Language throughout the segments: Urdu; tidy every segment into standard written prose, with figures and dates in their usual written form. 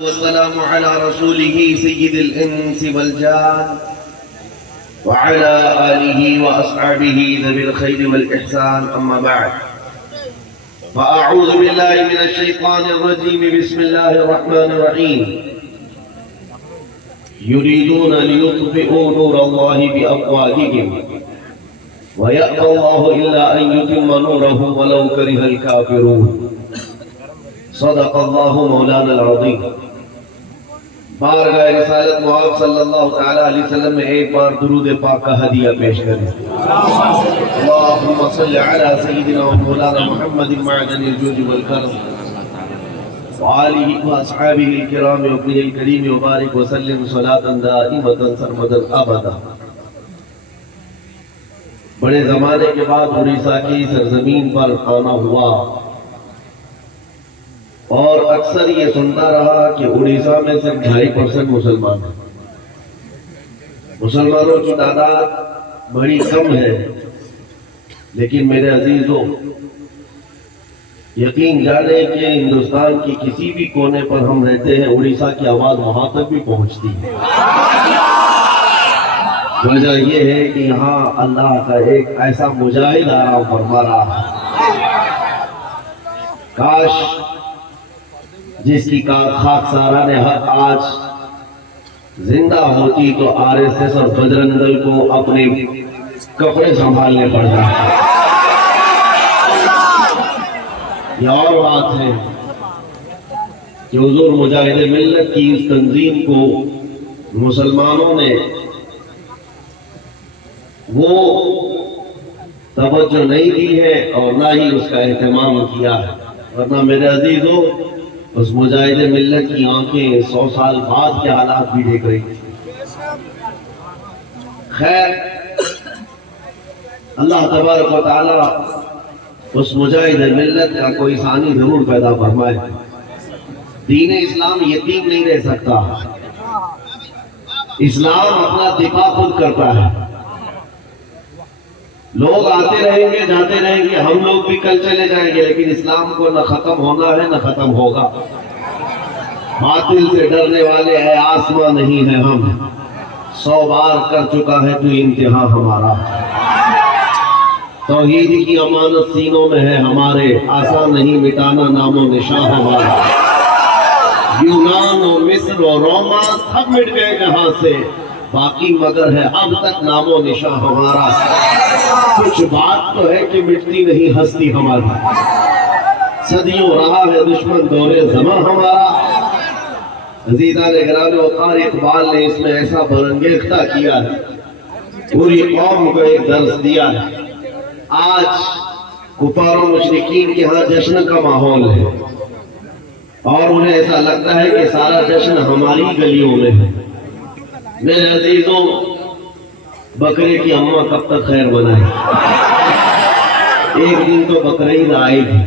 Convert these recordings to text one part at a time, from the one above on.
والسلام على رسوله سيد الإنس والجان وعلى آله وأصحابه ذوي الخير والإحسان أما بعد فأعوذ بالله من الشيطان الرجيم بسم الله الرحمن الرحيم يريدون ليطفئوا نور الله بأفواههم ويأبى الله إلا أن يتم نوره ولو كره الكافرون صدق الله مولانا العظيم. بارگاہ رسالت محمد صلی اللہ تعالی علیہ وسلم میں ایک بار درود پاک کا ہدیہ پیش کریں. اللہم صلی علی سیدنا و مولانا محمد معدن الجود والکرم وآلہ و اصحابہ الکرام و ابنہ الکریم وبارک وسلم صلاة دائمتا سرمدا ابدا. بڑے زمانے کے بعد اڑیسہ کی سرزمین پر آنا ہوا اور اکثر یہ سنتا رہا کہ اڑیسہ میں صرف 2.5% مسلمان ہیں. مسلمانوں کی تعداد بڑی کم ہے، لیکن میرے عزیزوں یقین جانے کہ ہندوستان کی کسی بھی کونے پر ہم رہتے ہیں اڑیسہ کی آواز وہاں تک بھی پہنچتی ہے. وجہ یہ ہے کہ یہاں اللہ کا ایک ایسا مجاہد آرام فرما رہا ہے. کاش جس کی خاک ساران حق آج زندہ ہوتی تو RSS اور بجرنگ دل کو اپنے کپڑے سنبھالنے پڑ جاتے. یہ اور بات ہے کہ حضور مجاہد ملت کی اس تنظیم کو مسلمانوں نے وہ توجہ نہیں دی ہے اور نہ ہی اس کا اہتمام کیا ہے، ورنہ میرے عزیزوں اس مجاہد ملت کی آنکھیں 100 سال بعد کے حالات بھی دیکھ رہی تھی. خیر اللہ تبارک و تعالی اس مجاہد ملت کا کوئی ثانی ضرور پیدا فرمائے. دین اسلام یتیم نہیں رہ سکتا. اسلام اپنا دفاع خود کرتا ہے. لوگ آتے رہیں گے جاتے رہیں گے، ہم لوگ بھی کل چلے جائیں گے، لیکن اسلام کو نہ ختم ہونا ہے نہ ختم ہوگا. باطل سے ڈرنے والے ہے آسمان نہیں ہے ہم، 100 بار کر چکا ہے تو انتہا ہمارا. توحید کی امانت سینوں میں ہے ہمارے، آسان نہیں مٹانا نام و نشان ہمارا. یونان و مصر و روما سب مٹ گئے جہاں سے، باقی مگر ہے اب تک نام و نشان ہمارا. کچھ بات تو ہے کہ مٹتی نہیں ہستی ہماری، صدیوں رہا ہے دشمن دور زمان ہمارا. عزیزان گرامی وقار اقبال نے اس میں ایسا برانگیختہ کیا ہے، پوری قوم کو ایک درس دیا ہے. آج کفار و مشرکین کے ہاں جشن کا ماحول ہے اور انہیں ایسا لگتا ہے کہ سارا جشن ہماری گلیوں میں ہے. میرے عزیزوں بکرے کی اماں کب تک خیر بنائے؟ ایک دن تو بقرعید آئے گی.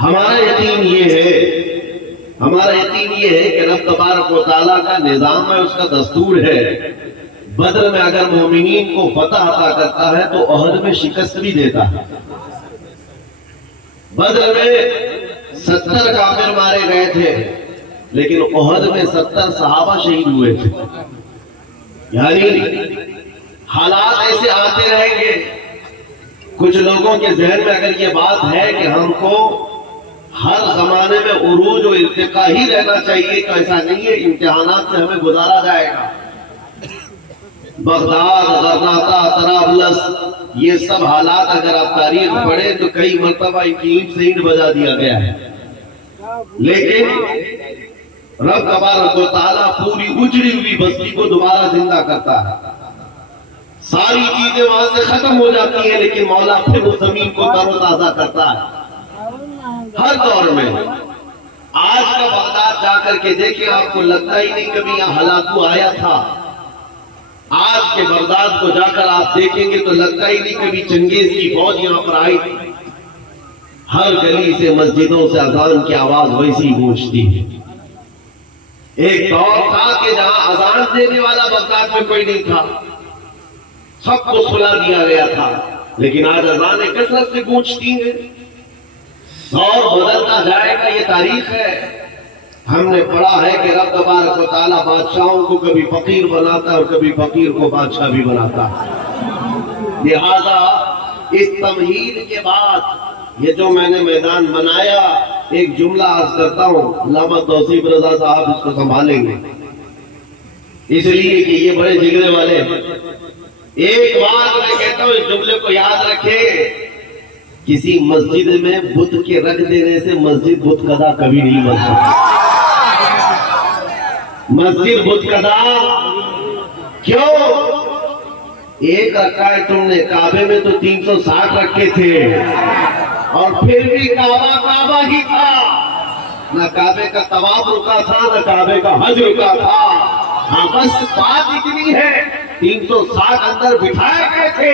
ہمارا یقین یہ ہے کہ رب تبارک و تعالیٰ کا نظام ہے، اس کا دستور ہے. بدر میں اگر مومنین کو فتح عطا کرتا ہے تو احد میں شکست بھی دیتا ہے. بدر میں 70 کافر مارے گئے تھے، لیکن احد میں 70 صحابہ شہید ہوئے تھے. یعنی حالات ایسے آتے رہیں گے. کچھ لوگوں کے ذہن میں اگر یہ بات ہے کہ ہم کو ہر زمانے میں عروج و ارتقا ہی رہنا چاہیے تو ایسا نہیں ہے. امتحانات سے ہمیں گزارا جائے گا. بغداد، غرناطہ، طرابلس، یہ سب حالات اگر آپ تاریخ پڑھیں تو کئی مرتبہ اینٹ سے اینٹ بجا دیا گیا ہے، لیکن رب تبارک و تعالیٰ پوری اجڑی ہوئی بستی کو دوبارہ زندہ کرتا ہے. ساری چیزیں وہاں سے ختم ہو جاتی ہیں، لیکن مولا پھر اس زمین کو تر و تازہ کرتا ہے. ہر دور میں آج کا بغداد جا کر کے دیکھیں، آپ کو لگتا ہی نہیں کبھی یہاں ہلاکو آیا تھا. آج کے بغداد کو جا کر آپ دیکھیں گے تو لگتا ہی نہیں کبھی چنگیز کی فوج یہاں پر آئی تھی. ہر گلی سے مسجدوں سے اذان کی آواز ویسی گونجتی ہے. ایک دور تھا کہ جہاں اذان دینے والا بغداد میں کوئی نہیں تھا، سب کو سلا دیا گیا تھا، لیکن آج اذانیں کثرت سے گونجتی ہیں. دور بدلتا جائے گا، یہ تاریخ ہے. ہم نے پڑھا ہے کہ رب تبارک و تعالیٰ بادشاہوں کو کبھی فقیر بناتا ہے اور کبھی فقیر کو بادشاہ بھی بناتا ہے۔ لہذا اس تمہید کے بعد یہ جو میں نے میدان بنایا، ایک جملہ عرض کرتا ہوں، علامہ توصیف رضا صاحب اس کو سنبھالیں گے، اس لیے کہ یہ بڑے جگرے والے ہیں۔ ایک بار میں کہتا ہوں اس جملے کو یاد رکھے، کسی مسجد میں بت کے رکھ دینے سے مسجد بت قدا کبھی نہیں بن سکتی۔ مسجد بت قدا کیوں؟ ایک رکعت تم نے کعبے میں تو 360 رکھے تھے، اور پھر بھی کعبہ کعبہ ہی تھا، نہ کعبے کا طواف رکا تھا نہ کعبے کا حج رکا تھا۔ ہاں بس بات اتنی ہے 360 اندر بٹھائے گئے تھے،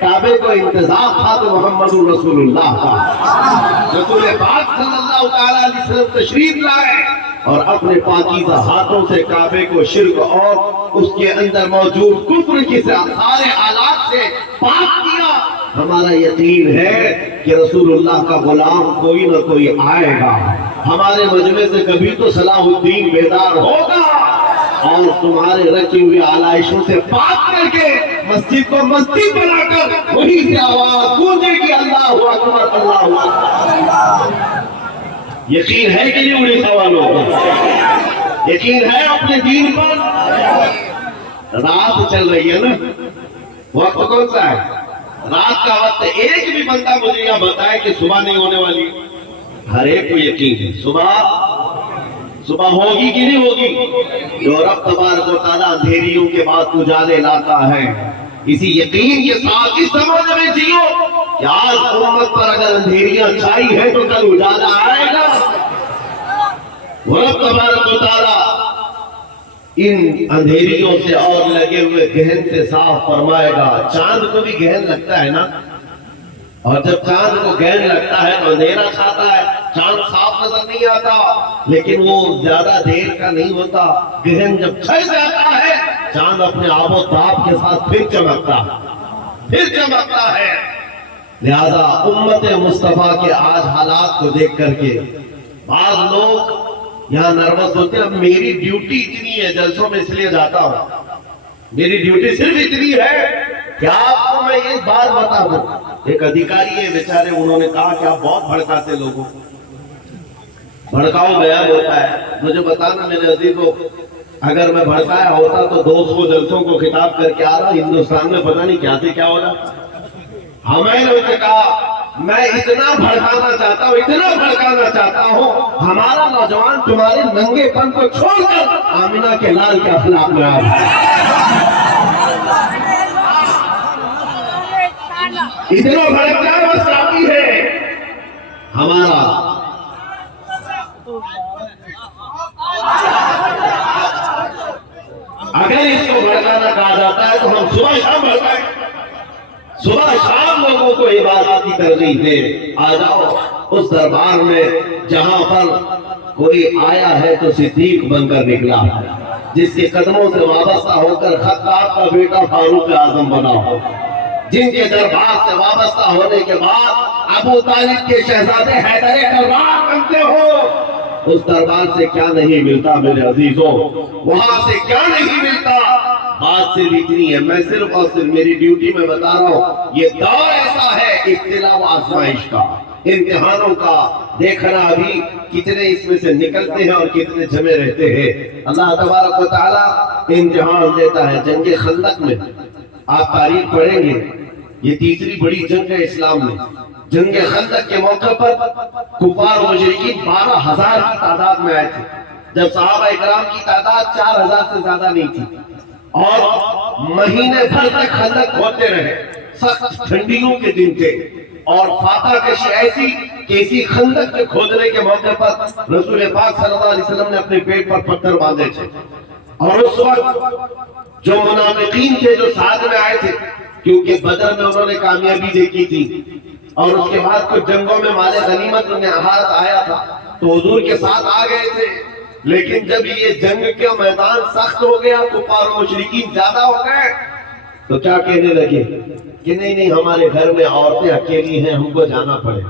کعبے کو انتظام تھا تو محمد رسول اللہ کا رسول پاک صلی اللہ علیہ وسلم تشریف لائے اور اپنے پاکیزہ ہاتھوں سے کعبے کو شرک اور اس کے اندر موجود کفر کے سارے آلات سے پاک کیا۔ ہمارا یقین ہے کہ رسول اللہ کا غلام کوئی نہ کوئی آئے گا، ہمارے مجمع سے کبھی تو صلاح الدین بیدار ہوگا اور تمہارے رکھی ہوئی آلائشوں سے پاک کر کے مسجد کو مسجد بنا کر وہی سے آواز گونجے گی اللہ اکبر اللہ اکبر۔ یقین ہے کہ نہیں اڑیسہ والوں کو؟ یقین ہے اپنے دین پر؟ رات چل رہی ہے نا، وقت کون سا ہے؟ رات کا وقت۔ ایک بھی بندہ مجھے یہ بتائے کہ صبح نہیں ہونے والی؟ ہر ایک کو یقین ہے صبح ہوگی کہ نہیں ہوگی؟ جو رب تبارک و تعالیٰ اندھیریوں کے بعد اجالے لاتا ہے، اسی یقین کے ساتھ اس سمجھ میں جیو کہ آج امت پر اگر اندھیریاں چھائی ہے تو کل اجالا آئے گا۔ رب تبارک و تعالیٰ ان اندھیریوں سے اور لگے ہوئے گہن سے صاف فرمائے گا۔ چاند کو بھی گہن لگتا ہے نا، اور جب چاند کو گہن لگتا ہے تو اندھیرا چھاتا ہے، چاند صاف نظر نہیں آتا، لیکن وہ زیادہ دیر کا نہیں ہوتا، گہن جب چھا جاتا ہے چاند اپنے آب و تاب کے ساتھ پھر چمکتا ہے۔ لہذا امت مصطفیٰ کے آج حالات کو دیکھ کر کے بعض لوگ یہاں نروس ہوتے ہیں۔ اب میری ڈیوٹی اتنی ہے، جلسوں میں اس لیے جاتا ہوں، میری ڈیوٹی صرف اتنی ہے کہ آپ کو میں ایک بات بتا دوں۔ ایک ادھیکاری ہے بیچارے، انہوں نے کہا کہ آپ بہت بھڑکاتے لوگوں، بھڑکاؤ بیان ہوتا ہے۔ مجھے بتانا میرے عزیزوں، اگر میں بھڑکایا ہوتا تو 200 جلسوں کو خطاب کر کے آ رہا، ہندوستان میں پتہ نہیں کیا سے کیا ہو رہا۔ ہمیں نے اسے کہا میں اتنا بھڑکانا چاہتا ہوں، ہمارا نوجوان تمہارے ننگے پن کو چھوڑ کر آمینہ کے لال کے اخلاق میں آ رہا اتنا بھڑکنا بس کافی ہے ہمارا۔ اگر اس کو بھڑکانا کہا جاتا ہے تو ہم صبح شام بھڑکائیں، صبح شام لوگوں کو عبادت کی ترغیب دے۔ آ جاؤ اس دربار میں جہاں پر کوئی آیا ہے تو صدیق بن کر نکلا ہے، جس کے قدموں سے وابستہ ہو کر خطاب کا بیٹا فاروق اعظم بنا ہو، جن کے دربار سے وابستہ ہونے کے بعد ابو طالب کے شہزادے حیدر کرار بنتے ہو۔ اس دربار سے کیا نہیں ملتا میرے عزیزوں، وہاں سے کیا نہیں ملتا۔ بات صرف اتنی ہے، میں صرف اور صرف میری ڈیوٹی میں بتا رہا ہوں، یہ دور ایسا ہے ابتلا و آزمائش کا، امتحانوں کا، دیکھنا ابھی کتنے اس میں سے نکلتے ہیں اور کتنے جمے رہتے ہیں۔ اللہ تبارک و تعالیٰ امتحان دیتا ہے۔ جنگ خندق میں آپ تاریخ پڑھیں گے، یہ تیسری بڑی جنگ ہے اسلام میں۔ جنگ خندق کے موقع پر کفار مشرکین 12,000 کی تعداد میں آئے تھے، جب صحابہ اکرام کی تعداد 4,000 سے زیادہ نہیں تھی، اور مہینے بھر تک خندق کھودتے رہے۔ سخت ٹھنڈیوں کے دن تھے اور فاتح کشی ایسی کہ اسی خندق کے کھودنے کے موقع پر رسول پاک صلی اللہ علیہ وسلم نے اپنے پیٹ پر پتھر باندھے تھے، اور اس وقت جو منافقین تھے جو ساتھ میں آئے تھے، کیونکہ بدر میں انہوں نے کامیابی دیکھی تھی اور اس کے بعد کچھ جنگوں میں مال غنیمت انہیں آہارت آیا تھا تو حضور کے ساتھ آ گئے تھے، لیکن جب یہ جنگ کا میدان سخت ہو گیا، کفار و مشرکین زیادہ ہو گئے، تو کیا کہنے لگے کہ نہیں ہمارے گھر میں عورتیں اکیلی ہیں، ہم کو جانا پڑے۔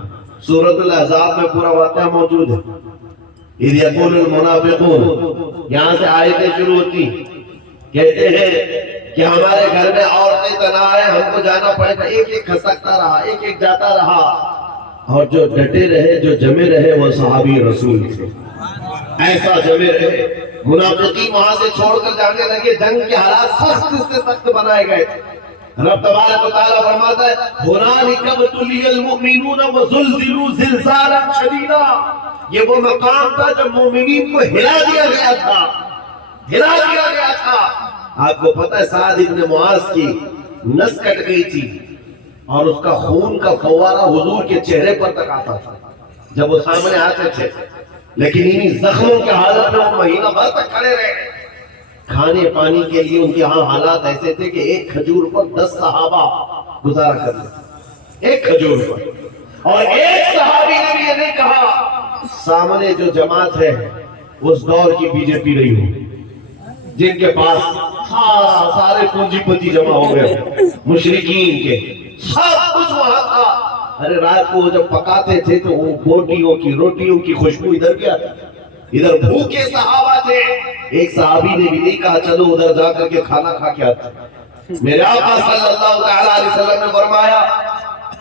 سورۃ الاحزاب میں پورا واقعہ موجود ہے۔ اذ یقول المنافقون، یہاں سے آیتیں شروع ہوتی، کہتے ہیں کہ ہمارے گھر میں عورتیں تنہا ہیں، ہم کو جانا پڑے گا۔ ایک ایک کھسکتا رہا، ایک ایک جاتا رہا، اور جو ڈٹے رہے، جو جمے رہے، وہ صحابی رسول تھے۔ ایسا جمے رہے، منافقین وہاں سے چھوڑ کر جانے لگے، جنگ کے حالات سخت سے سخت بنائے گئے تھے۔ رب تبارک و تعالیٰ فرماتا ہے هُنَالِكَ ابْتُلِيَ الْمُؤْمِنُونَ وَزُلْزِلُوا زِلْزَالًا شَدِيدًا، یہ وہ مقام تھا جب مومنین کو ہلا دیا گیا تھا، ہلا دیا گیا تھا۔ آپ کو پتہ ہے سعد ابن معاذ کی نس کٹ گئی تھی اور اس کا خون کا فوارہ حضور کے چہرے پر تک آتا تھا جب وہ سامنے آتے تھے، لیکن انہی زخموں کے حالت میں وہ مہینہ بھر تک کھڑے رہے۔ کھانے پانی کے لیے ان کے ہاں حالات ایسے تھے کہ ایک کھجور پر 10 صحابہ گزارا کرتے، ایک کھجور پر۔ اور ایک صحابی نے بھی یہ نہیں کہا سامنے جو جماعت ہے اس دور کی بی جے پی رہی ہو، جن کے پاس سارے پونجی پتی جمع ہو گئے، مشرکین کے سب کچھ وہاں تھا۔ ارے رات کو جب پکاتے تھے تو وہ روٹیوں کی خوشبو ادھر بھی آتی، ادھر بھوکے صحابہ تھے۔ ایک صحابی نے بھی نہیں کہا چلو ادھر جا کر کے کھانا کھا کے آتے۔ میرے آقا صلی اللہ علیہ وسلم نے فرمایا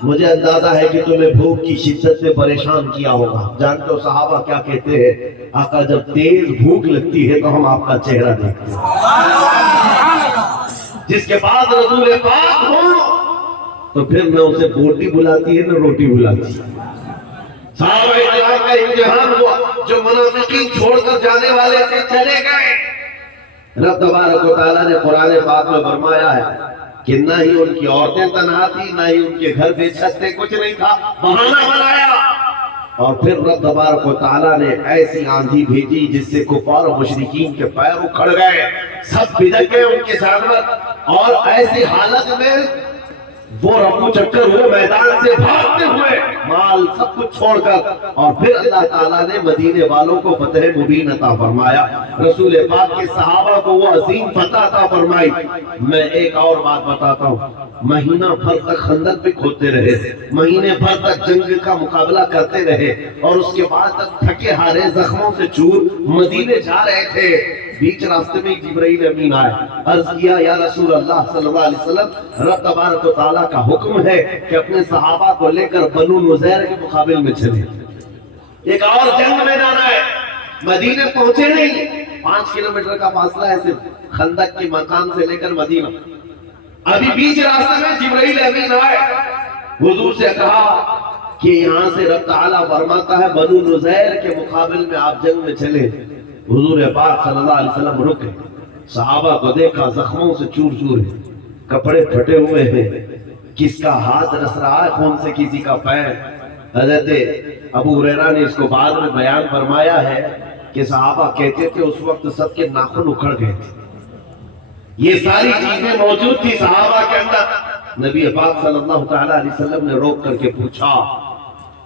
مجھے اندازہ ہے کہ تمہیں بھوک کی شدت سے پریشان کیا ہوگا۔ جانتے ہو صحابہ کیا کہتے ہیں؟ آقا جب تیز بھوک لگتی ہے تو ہم آپ کا چہرہ دیکھتے ہیں۔ جس کے پاس رسول پاک ہوں تو پھر نہ اسے بوٹی بلاتی ہے نہ روٹی بلاتی ہے۔ صحابہ اکرام کا امتحان ہوا، جو منافقین چھوڑ کر جانے والے تھے چلے گئے۔ رب تبارک و تعالیٰ نے قرآن پاک میں فرمایا ہے کہ نہ ہی ان کی عورتیں تنہا تھی، نہ ہی ان کے گھر بے چھت تھے، کچھ نہیں تھا، بہانہ بنایا۔ اور پھر رب تبارک و تعالیٰ نے ایسی آندھی بھیجی جس سے کفار و مشرکین کے پیر اکھڑ گئے، سب بھدک گئے ان کے جانور، اور ایسی حالت میں وہ رفو چکر ہوئے، میدان سے بھاگتے ہوئے، مال سب کچھ چھوڑ کر۔ اور پھر اللہ تعالیٰ نے مدینے والوں کو فتح مبین عطا فرمایا، رسول پاک کے صحابہ کو وہ عظیم فتح عطا فرمائی۔ میں ایک اور بات بتاتا ہوں، مہینہ بھر تک خندق پہ کھودتے رہے، مہینے بھر تک جنگ کا مقابلہ کرتے رہے، اور اس کے بعد تک تھکے ہارے زخموں سے چور مدینے جا رہے تھے۔ بیچ راستے میں جبرائیل امین آئے، عرض کیا یا رسول اللہ صلی اللہ علیہ وسلم، رب تبارک و تعالیٰ کا حکم ہے کہ اپنے صحابہ کو لے کر بنو نذیر کے مقابل میں چلیں، ایک اور جنگ میں جانا ہے۔ مدینے پہنچے نہیں، 5 کلومیٹر کا فاصلہ ہے صرف خندق کے مقام سے لے کر مدینہ۔ ابھی بیچ راستے میں جبرائیل امین آئے، حضور سے کہا کہ یہاں سے رب تعالیٰ فرماتا ہے بنو نذیر کے مقابل میں آپ جنگ میں چلیں۔ حضور پاک صلی اللہ علیہ وسلم رکے، صحابہ کو دیکھا زخموں سے چور چور ہیں، کپڑے پھٹے ہوئے ہیں، کس کا ہاتھ رس رہا ہے خون سے، کسی کا پیر۔ حضرت ابو ہریرہ نے اس کو بعد میں بیان فرمایا ہے کہ صحابہ کہتے تھے اس وقت سب کے ناخن اکھڑ گئے تھے۔ یہ ساری چیزیں موجود تھی صحابہ کے اندر۔ نبی پاک صلی اللہ علیہ وسلم نے روک کر کے پوچھا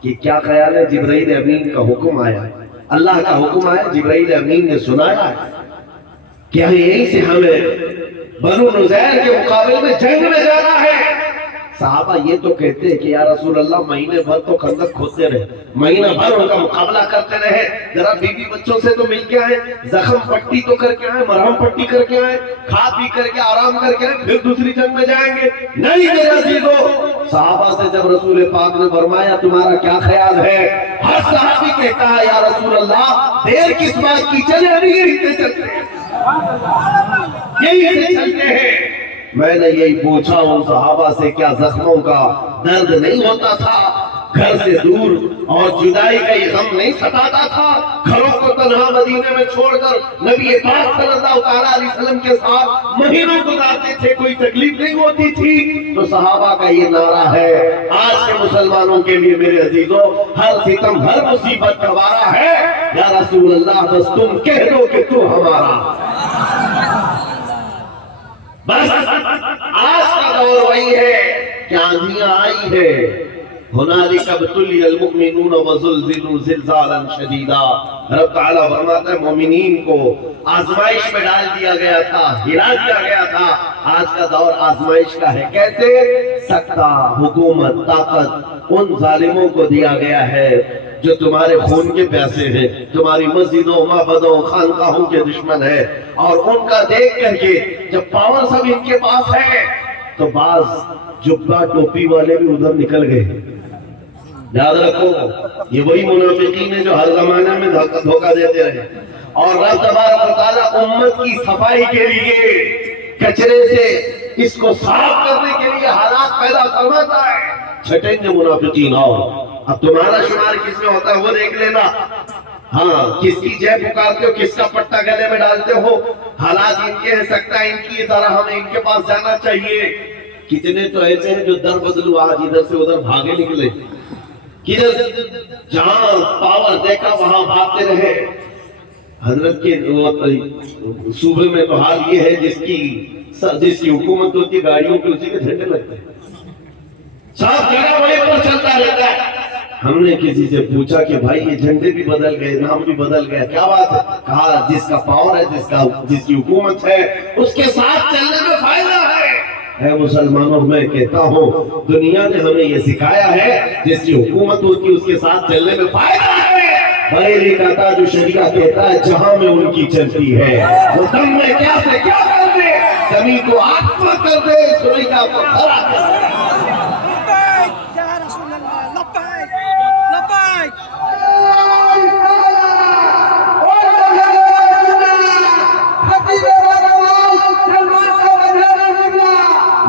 کہ کیا خیال ہے؟ جبرائیل امین کا حکم آیا، اللہ کا حکم آیا، جبرائیل امین نے سنایا ہے، کیا یہی سے ہمیں بنو نذیر کے مقابل میں جنگ میں جانا ہے؟ صحابہ یہ تو کہتے ہیں کہ یا رسول اللہ مہینے بھر تو خندق کھودتے رہے، مہینہ بھر ان کا مقابلہ کرتے رہے، ذرا بیوی بچوں سے تو مل کے آئے، زخم پٹی تو کر کے آئے، مرہم پٹی کر کے آئے، کھا پی کر کے آرام کر کے آئے، پھر دوسری جنگ میں جائیں گے؟ نہیں میرے عزیزو، صحابہ سے جب رسول پاک نے فرمایا تمہارا کیا خیال ہے، ہر صحابی کہتا ہے یا رسول اللہ دیر کس بات کی، چلے ابھی یہی سے چلتے ہیں، یہی سے چلتے ہیں۔ میں نے یہی پوچھا ان صحابہ سے کیا زخموں کا درد نہیں ہوتا تھا، گھر سے دور اور جدائی کا یہ غم نہیں ستاتا تھا، گھروں کو تنہا مدینے میں چھوڑ کر نبی پاک صلی اللہ علیہ وسلم کے ساتھ مہینوں گزارتے تھے، کوئی تکلیف نہیں ہوتی تھی؟ تو صحابہ کا یہ نعرہ ہے آج کے مسلمانوں کے لیے میرے عزیزو، ہر ستم ہر مصیبت کا وارہ ہے، یا رسول اللہ بس تم کہہ دو کہ تو ہمارا۔ بس آج کا دور وہی ہے کہ آندھیاں آئی ہے، هنالک ابتلی المؤمنون وزلزلوا زلزالا شدیدا۔ رب تعالیٰ فرماتا ہے مومنین کو آزمائش میں ڈال دیا گیا تھا، ہلا دیا گیا تھا۔ آج کا دور آزمائش کا ہے، کیسے؟ سکتہ، حکومت، طاقت ان ظالموں کو دیا گیا ہے جو تمہارے خون کے پیاسے ہیں، تمہاری مسجدوں معبدوں خانقاہوں کے دشمن ہیں، اور ان کا دیکھ کر کے جب پاور سب ان کے پاس ہے تو بعض جبہ ٹوپی والے بھی ادھر نکل گئے۔ یاد رکھو یہ وہی منافقین ہیں جو ہر زمانے میں دھوکہ دیتے رہے، اور رب تبارک و تعالیٰ امت کی صفائی کے لیے کچرے سے اس کو صاف کرنے کے لیے حالات پیدا کرواتا ہے۔ چھٹیں گے منافقین، اور اب تمہارا شمار کس میں ہوتا ہے وہ دیکھ لینا۔ ہاں، کس کی جے پکارتے ہو، کس کا پٹا گلے میں ڈالتے ہو، حالات ان کے ہے، سکتا ہے ان کی طرح ہمیں ان کے پاس جانا چاہیے۔ کتنے تو ایسے ہیں جو در بدلو آج ادھر سے ادھر بھاگے نکلے، کدھر جہاں پاور دیکھا وہاں بھاگتے رہے۔ حضرت کے صوبے میں تو حال یہ ہے جس کی حکومت ہوتی ہے گاڑیوں کے اسی کے جھنڈے لگتے ہیں، صاف جگہ وہیں پر چلتا رہتا ہے۔ ہم نے کسی سے پوچھا کہ بھائی یہ جھنڈے بھی بدل گئے، نام بھی بدل گیا، کیا بات ہے؟ کہا جس کا پاور ہے، جس کی حکومت ہے اس کے ساتھ چلنے میں فائدہ ہے۔ اے مسلمانوں، میں کہتا ہوں دنیا نے ہمیں یہ سکھایا ہے جس کی حکومت ہوتی ہے اس کے ساتھ چلنے میں فائدہ ہے۔ بریلی کا تاج الشریعہ کہتا ہے جہاں میں ان کی چلتی ہے وہ دم میں کیا سے کیا کر دے، زمین کو آگ پر کر دے، سوریا کو کھڑا کر دے۔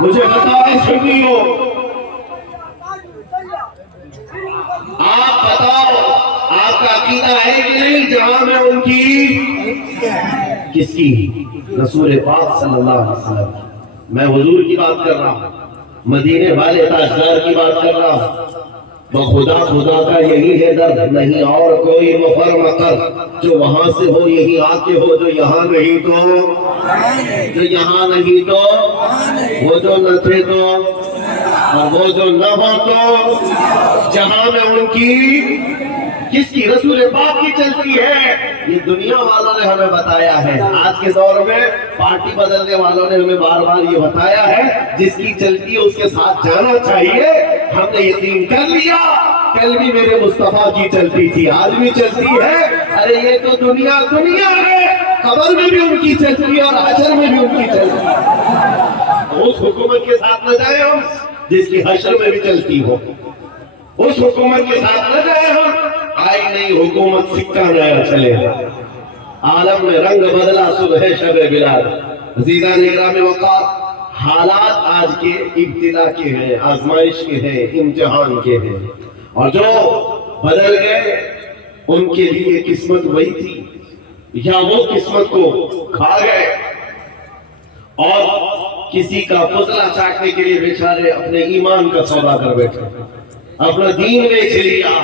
مجھے بتاؤ سنیو، آپ بتاؤ آپ کا عقیدہ ہے کہ نہیں جہاں میں ان کی کس کی؟ رسول پاک صلی اللہ علیہ وسلم۔ میں حضور کی بات کر رہا ہوں، مدینے والے تاجدار کی بات کر رہا ہوں۔ خدا خدا کا یہی ہے در، نہیں اور کوئی مفر مکر، جو وہاں سے ہو یہی آ کے ہو، جو یہاں نہیں تو جو یہاں نہیں تو وہ جو نہ تھے تو اور وہ جو نہ ہو تو جہاں میں ان کی کس کی؟ رسول پاک کی چلتی ہے۔ یہ دنیا والوں نے ہمیں بتایا ہے، آج کے دور میں پارٹی بدلنے والوں نے ہمیں بار بار یہ بتایا ہے جس کی چلتی ہے اس کے ساتھ جانا چاہیے۔ ہم نے یقین کر لیا، کل بھی میرے مصطفیٰ کی چلتی تھی، آج بھی چلتی ہے۔ ارے یہ تو دنیا ہے، قبر میں بھی ان کی چلتی ہے اور حشر میں بھی ان کی چلتی ہے۔ اس حکومت کے ساتھ نہ جائیں ہم جس کی حشر میں بھی چلتی ہو، اس حکومت کے ساتھ نہ جائیں ہم، آئی نہیں حکومت سکہ نیا چلے گا۔ عالم میں رنگ بدلا صبح شب بلاد۔ عزیزان اکرام وقار، حالات آج کے ابتلا کے ہیں، آزمائش کے ہیں، امتحان کے ہیں، اور جو بدل گئے ان کے لیے قسمت وہی تھی یا وہ قسمت کو کھا گئے، اور کسی کا پتلا چاٹنے کے لیے بیچارے اپنے ایمان کا سودا کر بیٹھے، اپنا دین بیچ لیا،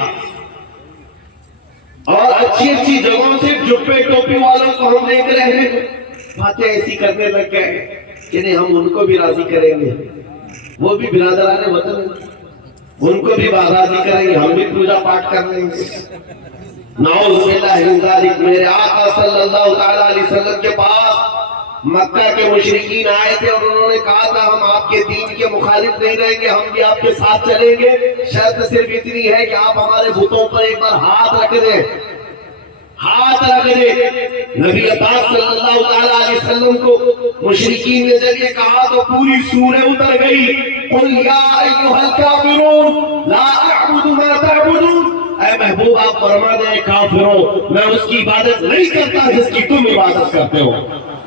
اور اچھی اچھی جگہوں سے جبے ٹوپی والوں کو ہم دیکھ رہے ہیں باتیں ایسی کرنے لگ گئے کہ نہیں ہم ان کو بھی راضی کریں گے، وہ بھی برادران وطن ان کو بھی راضی کریں گے، ہم بھی پوجا پاٹ کر لیں گے۔ نعوذ باللہ من ذالک۔ میرے آقا صلی اللہ تعالیٰ علیہ وسلم کے پاس مکہ کے مشرکین آئے تھے اور انہوں نے کہا تھا ہم آپ کے دین کے مخالف نہیں رہیں گے، ہم بھی آپ کے ساتھ چلیں گے، شرط صرف اتنی ہے کہ آپ ہمارے بتوں پر ایک بار ہاتھ رکھ دیں، ہاتھ رکھ دیں۔ نبی پاک صلی اللہ تعالیٰ علیہ وسلم کو مشرکین نے جب یہ کہا تو پوری سورہ اتر گئی، قُلْ يَا أَيُّهَا الْكَافِرُونَ لَا أَعْبُدُ مَا تَعْبُدُونَ۔ اے محبوب آپ فرما دیں کافروں میں اس کی عبادت نہیں کرتا جس کی تم عبادت کرتے ہو۔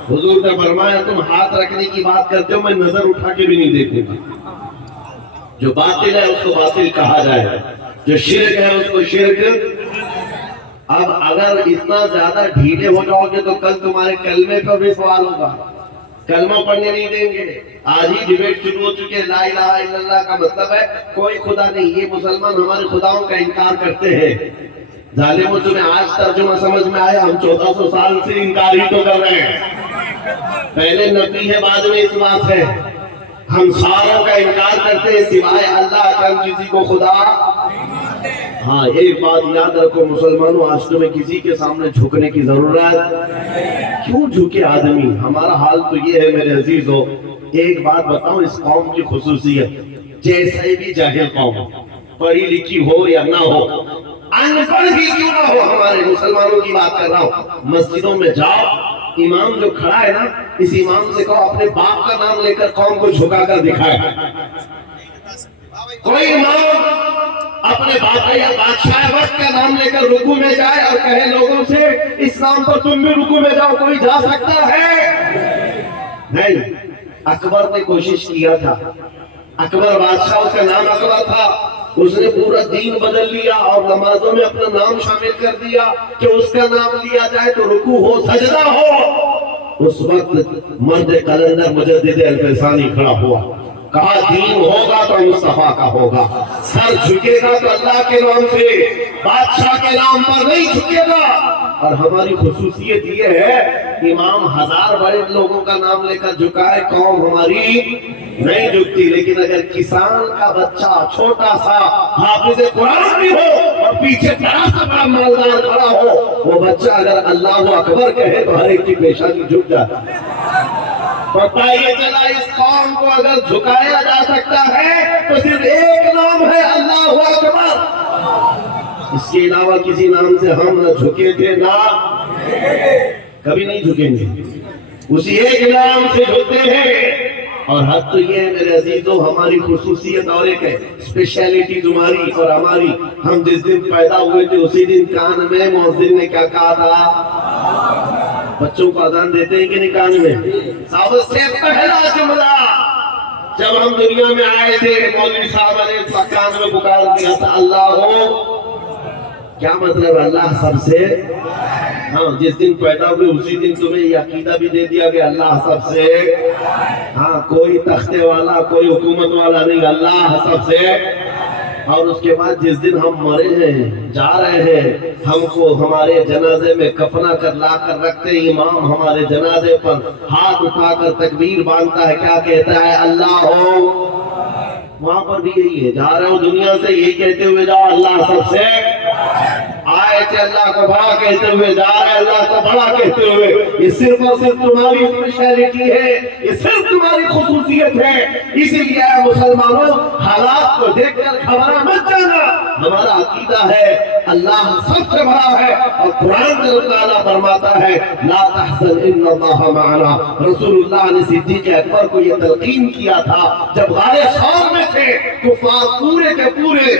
حضور نے فرمایا تم ہاتھ رکھنے کی بات کرتے ہو، میں نظر اٹھا کے بھی نہیں دیکھوں گا۔ جو باطل ہے اس کو باطل کہا جائے، جو شرک ہے اس کو شرک۔ اب اگر اتنا زیادہ ڈھیلے ہو جاؤ گے تو کل تمہارے کلمے پر بھی سوال ہوگا، کلمہ پڑھنے نہیں دیں گے۔ آج ہی ڈیبیٹ شروع ہو چکے، لا الہ الا اللہ کا مطلب ہے کوئی خدا نہیں، یہ مسلمان ہمارے خداؤں کا انکار کرتے ہیں۔ ظالموں تمہیں آج ترجمہ سمجھ میں آیا، ہم 1400 سال سے انکار ہی تو کر رہے ہیں، پہلے نبی ہے بعد میں اس بات ہے، ہم ساروں کا انکار کرتے ہیں سوائے اللہ کا، ہم کسی کو خدا۔ ہاں ایک بات یاد رکھو مسلمانوں، آج تمہیں کسی کے سامنے جھکنے کی ضرورت کیوں جھکے آدمی؟ ہمارا حال تو یہ ہے میرے عزیزو، ایک بات بتاؤں اس قوم کی خصوصیت، جیسے بھی جاہل قوم پڑھی لکھی ہو یا نہ ہو، ان پڑھ ہی کیوں نہ ہو، ہمارے مسلمانوں کی بات کر رہا ہوں، مسجدوں میں جاؤ، امام جو کھڑا ہے نا، اس امام سے کہو اپنے باپ کا نام لے کر قوم کو جھکا کر دکھائے۔ کوئی امام اپنے باپ یا بادشاہ وقت کا نام لے کر رکوع میں جائے اور کہے لوگوں سے اس نام پر تم بھی رکوع میں جاؤ، کوئی جا سکتا ہے؟ نہیں۔ اکبر نے کوشش کیا تھا، اکبر بادشاہ، اس کا نام اکبر تھا، اس نے پورا دین بدل لیا اور نمازوں میں اپنا نام شامل کر دیا کہ اس کا نام لیا جائے تو رکوع ہو، سجدہ ہو۔ اس وقت مرد قلندر مجدد الفسانی کھڑا ہوا، کہا دین ہوگا تو مصطفیٰ کا ہوگا، سر جھکے گا تو اللہ کے نام سے، بادشاہ کے نام پر نہیں جھکے گا۔ اور ہماری خصوصیت یہ ہے، امام ہزار بڑے لوگوں کا نام لے کر جھکائے، قوم ہماری نہیں جھکتی، لیکن اگر کسان کا بچہ چھوٹا سا حافظ قرآن بھی ہو اور پیچھے بڑا سا بڑا مالدار کھڑا ہو، وہ بچہ اگر اللہ اکبر کہے تو ہر ایک کی پیشانی جھک جاتا ہے۔ پتہ یہ چلا اس قوم کو اگر جھکایا جا سکتا ہے تو صرف ایک نام ہے، اللہ اکبر۔ اس کے علاوہ کسی نام سے ہم نہ جھکے تھے، نہ کبھی نہیں جھکیں گے، اسی ایک نام سے جھکتے ہیں۔ اور حد تو یہ ہے میرے عزیزو، ہماری خصوصیت اور ایک ہے، اسپیشیلٹی تمہاری اور ہماری، ہم جس دن پیدا ہوئے تھے اسی دن کان میں مؤذن نے کیا کہا تھا؟ بچوں کو اذان دیتے ہیں کہ نہیں کان میں؟ سب سے پہلا جملہ جب ہم دنیا میں آئے تھے مولوی صاحب نے کان میں پکار دیا تھا، اللہ ہو، کیا مطلب اللہ سب سے؟ ہاں، جس دن پیدا ہوئے اسی دن تمہیں یہ عقیدہ بھی دے دیا کہ اللہ سب سے، ہاں، کوئی تختے والا کوئی حکومت والا نہیں، اللہ سب سے۔ اور اس کے بعد جس دن ہم مرے ہیں، جا رہے ہیں، ہم کو ہمارے جنازے میں کفنا کر لا کر رکھتے، امام ہمارے جنازے پر ہاتھ اٹھا کر تکبیر باندھتا ہے، کیا کہتا ہے؟ اللہ ہو۔ وہاں پر بھی یہی ہے، جا رہے ہو دنیا سے یہی کہتے ہوئے جاؤ، اللہ سب سے، آئے تھے اللہ کو بڑا کہتے ہوئے، جا رہے اللہ کو بڑا کہتے ہوئے۔ یہ صرف اور صرف تمہاری اسپیشلٹی ہے، یہ صرف تمہاری خصوصیت ہے۔ اسی لیے اے مسلمانوں، حالات کو دیکھ کر گھبرا مت جانا، ہمارا عقیدہ ہے اللہ سب سے بڑا ہے، اور قرآن میں اللہ تعالیٰ فرماتا ہے لا تحزن ان اللہ معنا۔ رسول اللہ نے صدیق اکبر کو یہ تلقین کیا تھا جب غار ثور میں تھے، کفار پورے کے پورے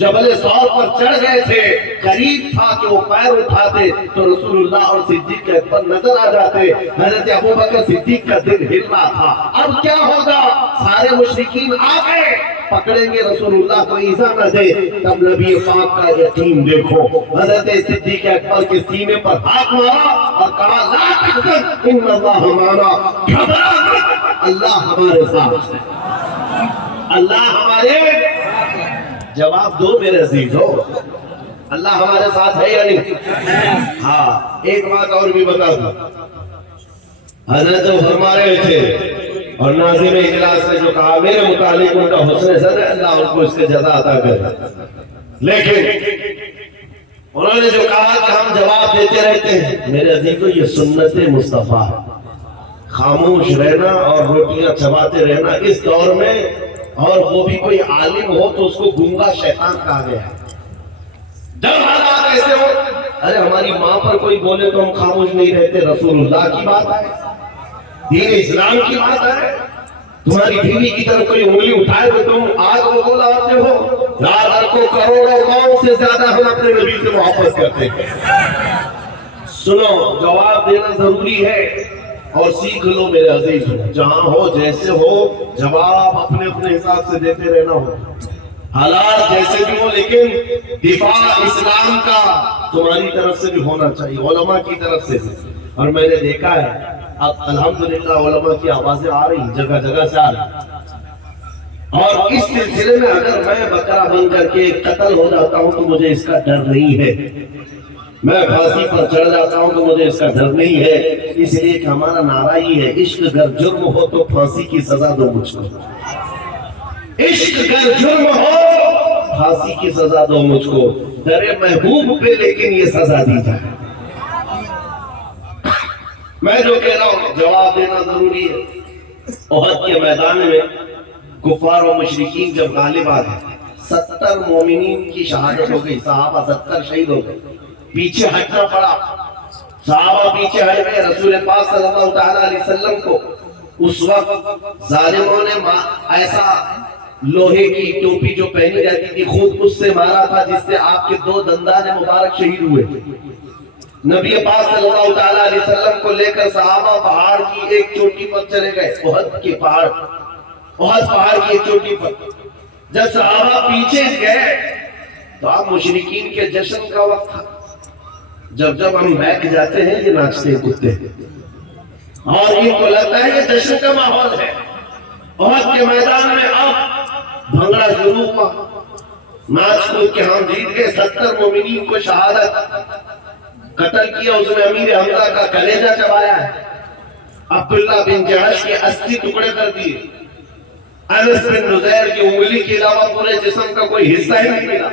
جبل ثور پر چڑھ گئے تھے، قریب تھا کہ وہ پیر اٹھاتے تو رسول اللہ اور صدیق اکبر نظر آ جاتے۔ حضرت ابوبکر صدیق کا دل ہل رہا تھا، اب کیا ہوگا؟ سارے مشرکین آ گئے، پکڑیں گے رسول اللہ کو ایذا نہ دے۔ تب نبی پاک کا یقین دیکھو، حضرت صدیق اکبر کے سینے پر ہاتھ مارا اور کہا لا تحزن ان اللہ معنا، گھبرا مت، اللہ ہمارے ساتھ ہے، اللہ ہمارے۔ جواب دو میرے عزیزو، اللہ ہمارے ساتھ ہے یا نہیں؟ ہاں، ایک بات اور بھی بتا دوں، حضرت فرما رہے تھے اور ناظم اجلاس نے جو کہا میرے متعلق ان کا حسن زن ہے، اللہ ان کو اس کے جزا عطا کرے، لیکن انہوں نے جو کہا کہ ہم جواب دیتے رہتے ہیں، میرے عزیزو یہ سنت مصطفیٰ ہے، خاموش رہنا اور روٹیاں چباتے رہنا اس دور میں، اور وہ بھی کوئی عالم ہو تو اس کو گنگا شیطان کہا گیا ہے۔ جب حالات ایسے ہو، ارے ہماری ماں پر کوئی بولے تو ہم خاموش نہیں رہتے، رسول اللہ کی بات ہے، دین اسلام کی بات ہے، تمہاری بیوی کی طرف کوئی انگلی اٹھائے تو تم آگ و گولا آتے ہو۔ لاکھ کو کروڑوں ماؤں سے زیادہ ہم اپنے نبی سے محبت کرتے ہیں۔ سنو، جواب دینا ضروری ہے اور سیکھ لو میرے عزیز، جہاں ہو جیسے ہو جواب اپنے اپنے حساب سے دیتے رہنا ہو، حالات جیسے بھی ہو، لیکن دفاع اسلام کا تمہاری طرف سے بھی ہونا چاہیے، علماء کی طرف سے بھی۔ اور میں نے دیکھا ہے اب الحمدللہ علماء کی آوازیں آ رہی، جگہ جگہ سے آ رہی، اور اس سلسلے میں اگر میں بکرا بن کر کے قتل ہو جاتا ہوں تو مجھے اس کا ڈر نہیں ہے، میں پھانسی پر چڑھ جاتا ہوں تو مجھے اس کا ڈر نہیں ہے، اس لیے کہ ہمارا نعرہ ہی ہے عشق اگر جرم ہو تو پھانسی کی سزا دو مجھ کو، عشق اگر جرم ہو پھانسی کی سزا دو مجھ کو، ڈرے محبوب پہ لیکن یہ سزا دی جائے۔ میں جو کہہ رہا ہوں جواب دینا ضروری ہے۔ احد کے میدان میں کفار و مشرکین جب غالب آ گئے، 70 مومنین کی شہادت ہو گئی، صحابہ 70 شہید ہو گئے، پیچھے ہٹنا پڑا، صحابہ پیچھے ہٹ گئے۔ رسول پاک صلی اللہ تعالیٰ علیہ وسلم کو اس وقت ظالموں نے ایسا لوہے کی ٹوپی جو پہنی جاتی تھی خود اس سے مارا تھا جس سے آپ کے 2 دندان مبارک شہید ہوئے۔ نبی پاک صلی اللہ تعالیٰ علیہ وسلم کو لے کر صحابہ پہاڑ کی ایک چوٹی پر چلے گئے، احد کے پہاڑ، احد پہاڑ کی ایک چوٹی پر۔ جب صحابہ پیچھے گئے تو آپ مشرکین کے جشن کا وقت تھا، جب ہم بیٹھ جاتے ہیں یہ ناچتے کودتے اور ان کو لگتا ہے یہ جشن کا ماحول ہے۔ احد کے میدان میں اب بھنگڑا شروع ہوا، ناچ کود کے ہم جیت گئے، 70 مومنین کو شہادت، قتل کیا، اس میں امیر حمزہ کا کلیجہ چبایا ہے، عبداللہ بن جہش کے 80 ٹکڑے کر دیے، انس بن نزیر کی انگلی کے علاوہ پورے جسم کا کوئی حصہ ہی نہیں ملا،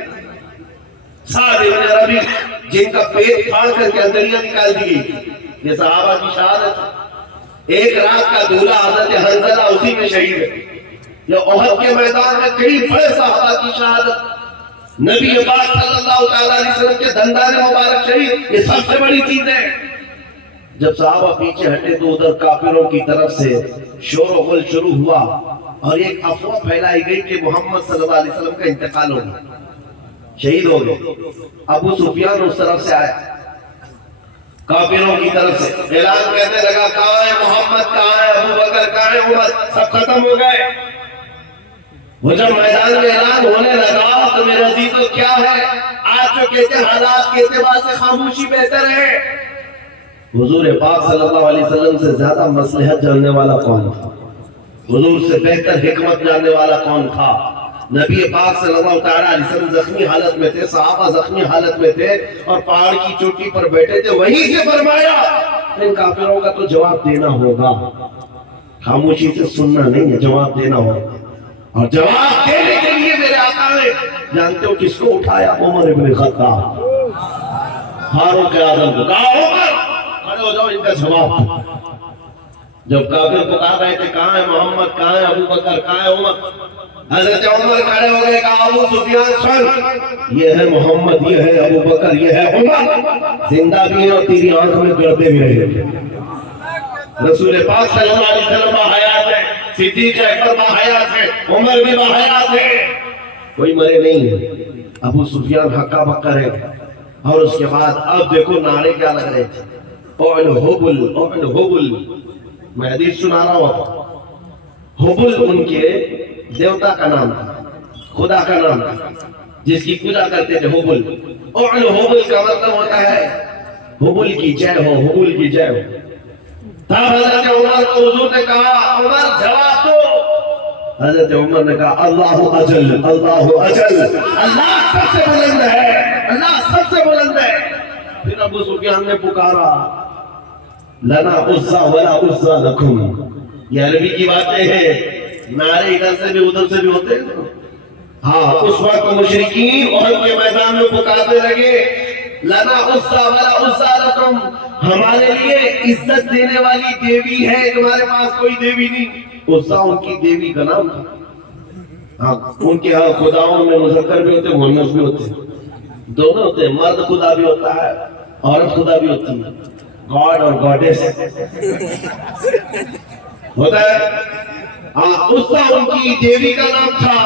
سعد بن ربیع جن کا پیٹ پھاڑ کر کے اندریاں نکال دی گئی، یہ صحابہ کی شہادت ہے۔ ایک رات کا دولہ حضرت حنظلہ اسی میں شہید ہے۔ یہ احد کے میدان میں کئی بڑے صحابہ کی شہادت، نبی پاک صلی اللہ تعالیٰ علیہ وسلم کے دندان مبارک شہید، یہ سب سے بڑی چیز ہے۔ جب صحابہ پیچھے ہٹے تو ادھر کافروں کی طرف سے شور و غل شروع ہوا اور ایک افواہ پھیلائی گئی کہ محمد صلی اللہ علیہ وسلم کا انتقال ہو گیا، شہید ہو گئے۔ ابو سفیان اس طرف سے آیا، کافروں کی طرف سے اعلان کرنے لگا، کہاں ہے محمد، کہاں ہے ابو بکر، کہاں ہے عمر، سب ختم ہو گئے۔ وہ جب میدان میں اعلان ہونے لگا تو میرے عزیزو کیا ہے، آج جو کہتے ہیں حالات کے اعتبار سے خاموشی بہتر ہے۔ حضور پاک صلی اللہ علیہ وسلم سے زیادہ مصلحت جاننے والا کون تھا؟ حضور سے بہتر حکمت جاننے والا کون تھا؟ نبی پاک صلی اللہ تعالیٰ علیہ وسلم زخمی حالت میں تھے، صحابہ زخمی حالت میں تھے اور پہاڑ کی چوٹی پر بیٹھے تھے، وہیں سے فرمایا ان کافروں کا تو جواب دینا ہوگا، خاموشی سے سننا نہیں ہے، جواب دینا ہوگا۔ اور جواب دینے کے لیے میرے آقا نے جانتے ہو کس کو اٹھایا؟ عمر ابن خطاب، فاروق اعظم کو کہا عمر کھڑے ہو جاؤ، ان کا جواب۔ جب کافر کو کہا گئے تھے کہاں ہے محمد، کہاں ہے ابو بکر، کہاں ہے عمر، حضرت عمر کھڑے ہو گئے، کہا ابو سفیان سن، یہ ہے محمد، یہ ہے ابو بکر، یہ ہے عمر، زندہ بھی ہیں اور تیری آنکھ میں گردے بھی رہے۔ رسول پاک صلی اللہ علیہ وسلم باحیات ہے، صدیق اکبر باحیات ہے، عمر بھی باحیات ہے، کوئی مرے نہیں۔ ابو سفیان ہکا بکا ہے۔ اور اس کے بعد اب دیکھو نعرے کیا لگ رہے تھے، اعل حبل، اعل حبل، میں حدیث سنا رہا ہوں۔ حبل ان کے دیوتا کا نام تھا، خدا کا نام تھا جس کی پوجا کرتے تھے، حبل۔ اعل حبل کا مطلب ہوتا ہے حبل کی جے ہو، حبل کی جے ہو۔ تب حضرت عمر کو حضور نے کہا عمر جواب دو۔ حضرت عمر نے کہا اللہ اجل، اللہ اجل، اللہ سب سے بلند ہے، اللہ سب سے بلند ہے۔ پھر ابو سفیان نے پکارا لنا عزا ولا عزا لکم، یہ عربی کی باتیں ہیں، نعرے ادھر سے بھی ادھر سے بھی ہوتے ہیں۔ ہاں اس وقت مشرکین احد کے میدان میں پکارنے لگے لنا عزا ولا عزا لکم، ہمارے لیے عزت دینے والی دیوی ہے، تمہارے پاس کوئی دیوی نہیں۔ عزا ان کی دیوی کا نام تھا۔ ہاں ان کے ہاں خداؤں میں مذکر بھی ہوتے، مؤنث بھی ہوتے، دونوں ہوتے ہیں، مرد خدا بھی ہوتا ہے، عورت خدا بھی ہوتی ہے، گاڈ اور گاڈیس ہوتا ہے۔ ہاں عزا ان کی دیوی کا نام تھا۔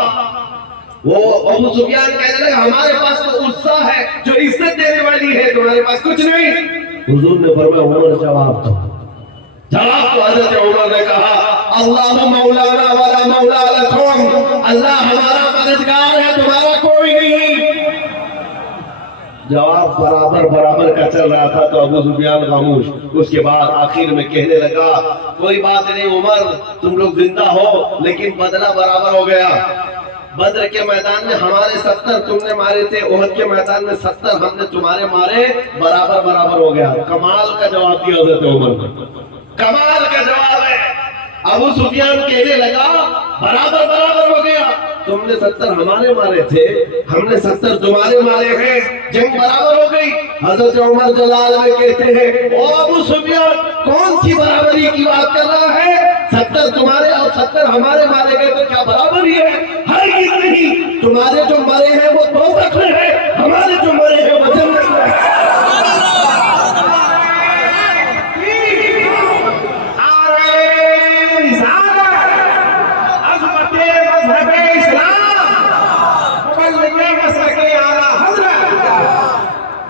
وہ ابو سفیان کہنے لگا ہمارے پاس تو عزا ہے جو عزت دینے والی ہے، تمہارے پاس کچھ نہیں۔ حضور نے فرمایا عمر جواب دو۔ جواب تو حضرت عمر نے کہا اللہ مولانا ولا مولا لکم، اللہ ہمارا مددگار ہے، تمہارا کوئی نہیں۔ جواب برابر برابر کا چل رہا تھا تو ابو سفیان خاموش۔ اس کے بعد آخر میں کہنے لگا کوئی بات نہیں عمر، تم لوگ زندہ ہو لیکن بدلہ برابر ہو گیا۔ بدر کے میدان میں ہمارے 70 تم نے مارے تھے، احد کے میدان میں 70 ہم نے تمہارے مارے، برابر برابر ہو گیا۔ کمال کا جواب دیا حضرت عمر نے، کمال کا جواب ہے۔ ابو سفیان کہنے لگا برابر برابر ہو گیا، تم نے 70 ہمارے مارے تھے، ہم نے 70 تمہارے مارے ہیں، جنگ برابر ہو گئی۔ حضرت عمر جلال میں کہتے ہیں او ابو سفیان کون سی برابری کی بات کر رہا ہے؟ 70 تمہارے اور 70 ہمارے مارے گئے تو کیا برابری ہے؟ ہر جائز نہیں. تمہارے جو مرے ہیں وہ دوزخ میں ہیں, ہمارے جو مرے ہیں وہ جنت میں ہیں.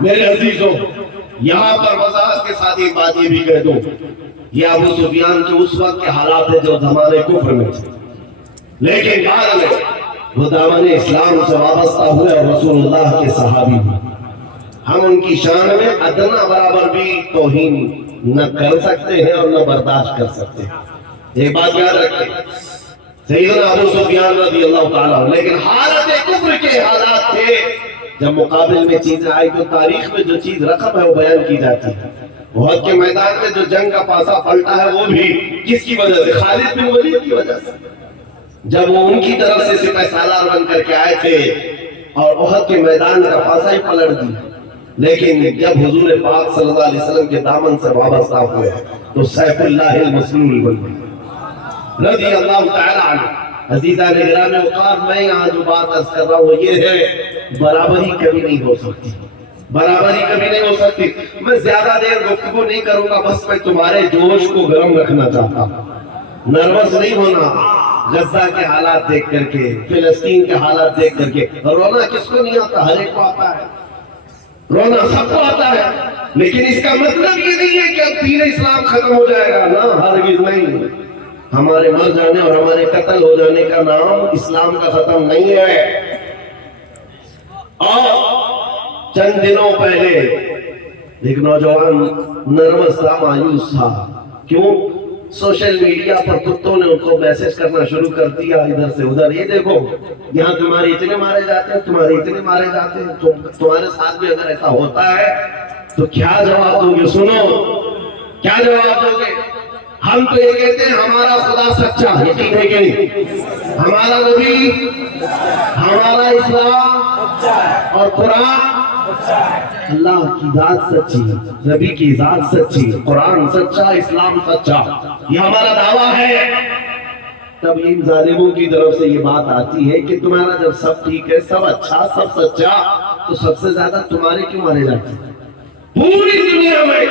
میرے عزیزوں, یہاں پر وضاحت کے ساتھ ایک بات یہ بھی کہہ دوں, یہ ابو سفیان کے اس وقت کے حالات ہیں جو زمانے کفر میں تھے, لیکن بعد میں وہ دامن اسلام سے وابستہ ہوئے اور رسول اللہ کے صحابی بھی. ہم ان کی شان میں ادنا برابر بھی توہین نہ کر سکتے ہیں اور نہ برداشت کر سکتے ہیں. ایک بات یاد رکھیں, سیدنا ابو سفیان رضی اللہ تعالیٰ, لیکن حالت کفر کے حالات تھے. جب مقابل میں چیزیں آئی تو تاریخ میں جو چیز رقم ہے وہ بیان کی جاتی ہے. احد کے میدان میں جو جنگ کا پاسا پلٹا ہے وہ بھی کس کی وجہ سے؟ خالد بن ولید کی وجہ سے. جب وہ ان کی طرف سے سپہ سالار بن کر کے آئے تھے اور احد کے میدان کا پاسا ہی پلٹ دی, لیکن جب حضور پاک صلی اللہ علیہ وسلم کے دامن سے وابستہ ہوئے تو سیف اللہ المسلول بن گئے رضی اللہ تعالیٰ عنہ. عزیزان گرامی اوقات, میں یہاں جو بات عرض کر رہا ہوں وہ یہ ہے, برابری کبھی نہیں ہو سکتی, برابری کبھی نہیں ہو سکتی. میں زیادہ دیر گفتگو نہیں کروں گا, بس میں تمہارے جوش کو گرم رکھنا چاہتا ہوں. نروس نہیں ہونا. غزہ کے حالات دیکھ کر کے, فلسطین کے حالات دیکھ کر کے رونا کس کو نہیں آتا؟ ہر ایک کو آتا ہے, رونا سب کو آتا ہے. لیکن اس کا مطلب یہ نہیں ہے کہ اب دین اسلام ختم ہو جائے گا, نہ, ہرگز نہیں. ہمارے مر جانے اور ہمارے قتل ہو جانے کا نام اسلام کا ختم نہیں ہے. اور چند دنوں پہلے ایک نوجوان نروس تھا, مایوس تھا. کیوں؟ سوشل میڈیا پر کتوں نے ان کو میسج کرنا شروع کر دیا ادھر سے ادھر, یہ دیکھو یہاں تمہارے اتنے مارے جاتے ہیں, تمہارے اتنے مارے جاتے ہیں, تمہارے ساتھ بھی اگر ایسا ہوتا ہے تو کیا جواب دو گے؟ سنو, کیا جواب دو گے؟ ہم تو یہ کہتے ہیں ہمارا خدا سچا, یقین ہے کہ نہیں؟ ہمارا نبی, ہمارا اسلام اور قرآن, اللہ کی ذات سچی, نبی کی ذات سچی, قرآن سچا, اسلام سچا, یہ ہمارا دعویٰ ہے. تب ان ظالموں کی طرف سے یہ بات آتی ہے کہ تمہارا جب سب ٹھیک ہے, سب اچھا, سب سچا, تو سب سے زیادہ تمہارے کیوں مارے جاتے ہیں؟ پوری دنیا میں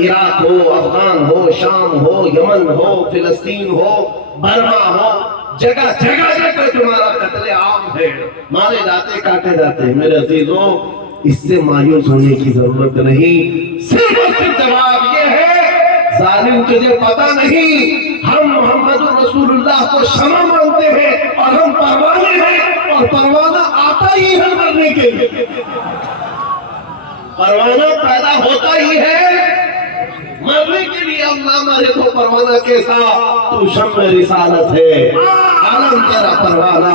عراق ہو, افغان ہو, شام ہو, یمن ہو, فلسطین ہو, برما ہو, جگہ جگہ تمہارا قتل عام ہے, مارے جاتے, کاٹے جاتے ہیں. میرے عزیزوں, اس سے مایوس ہونے کی ضرورت نہیں. صرف اور صرف جواب یہ ہے, ظالم تجھے پتہ نہیں, ہم محمد رسول اللہ کو شمع مانتے ہیں اور ہم پروانے ہیں, اور پروانہ آتا ہی ہے مرنے کے لیے. پروانہ پیدا ہوتا ہی ہے مرنے کے لیے. اب نہ مرے تو پروانہ کیسا؟ تو شمع رسالت ہے, عالم تیرا پروانہ,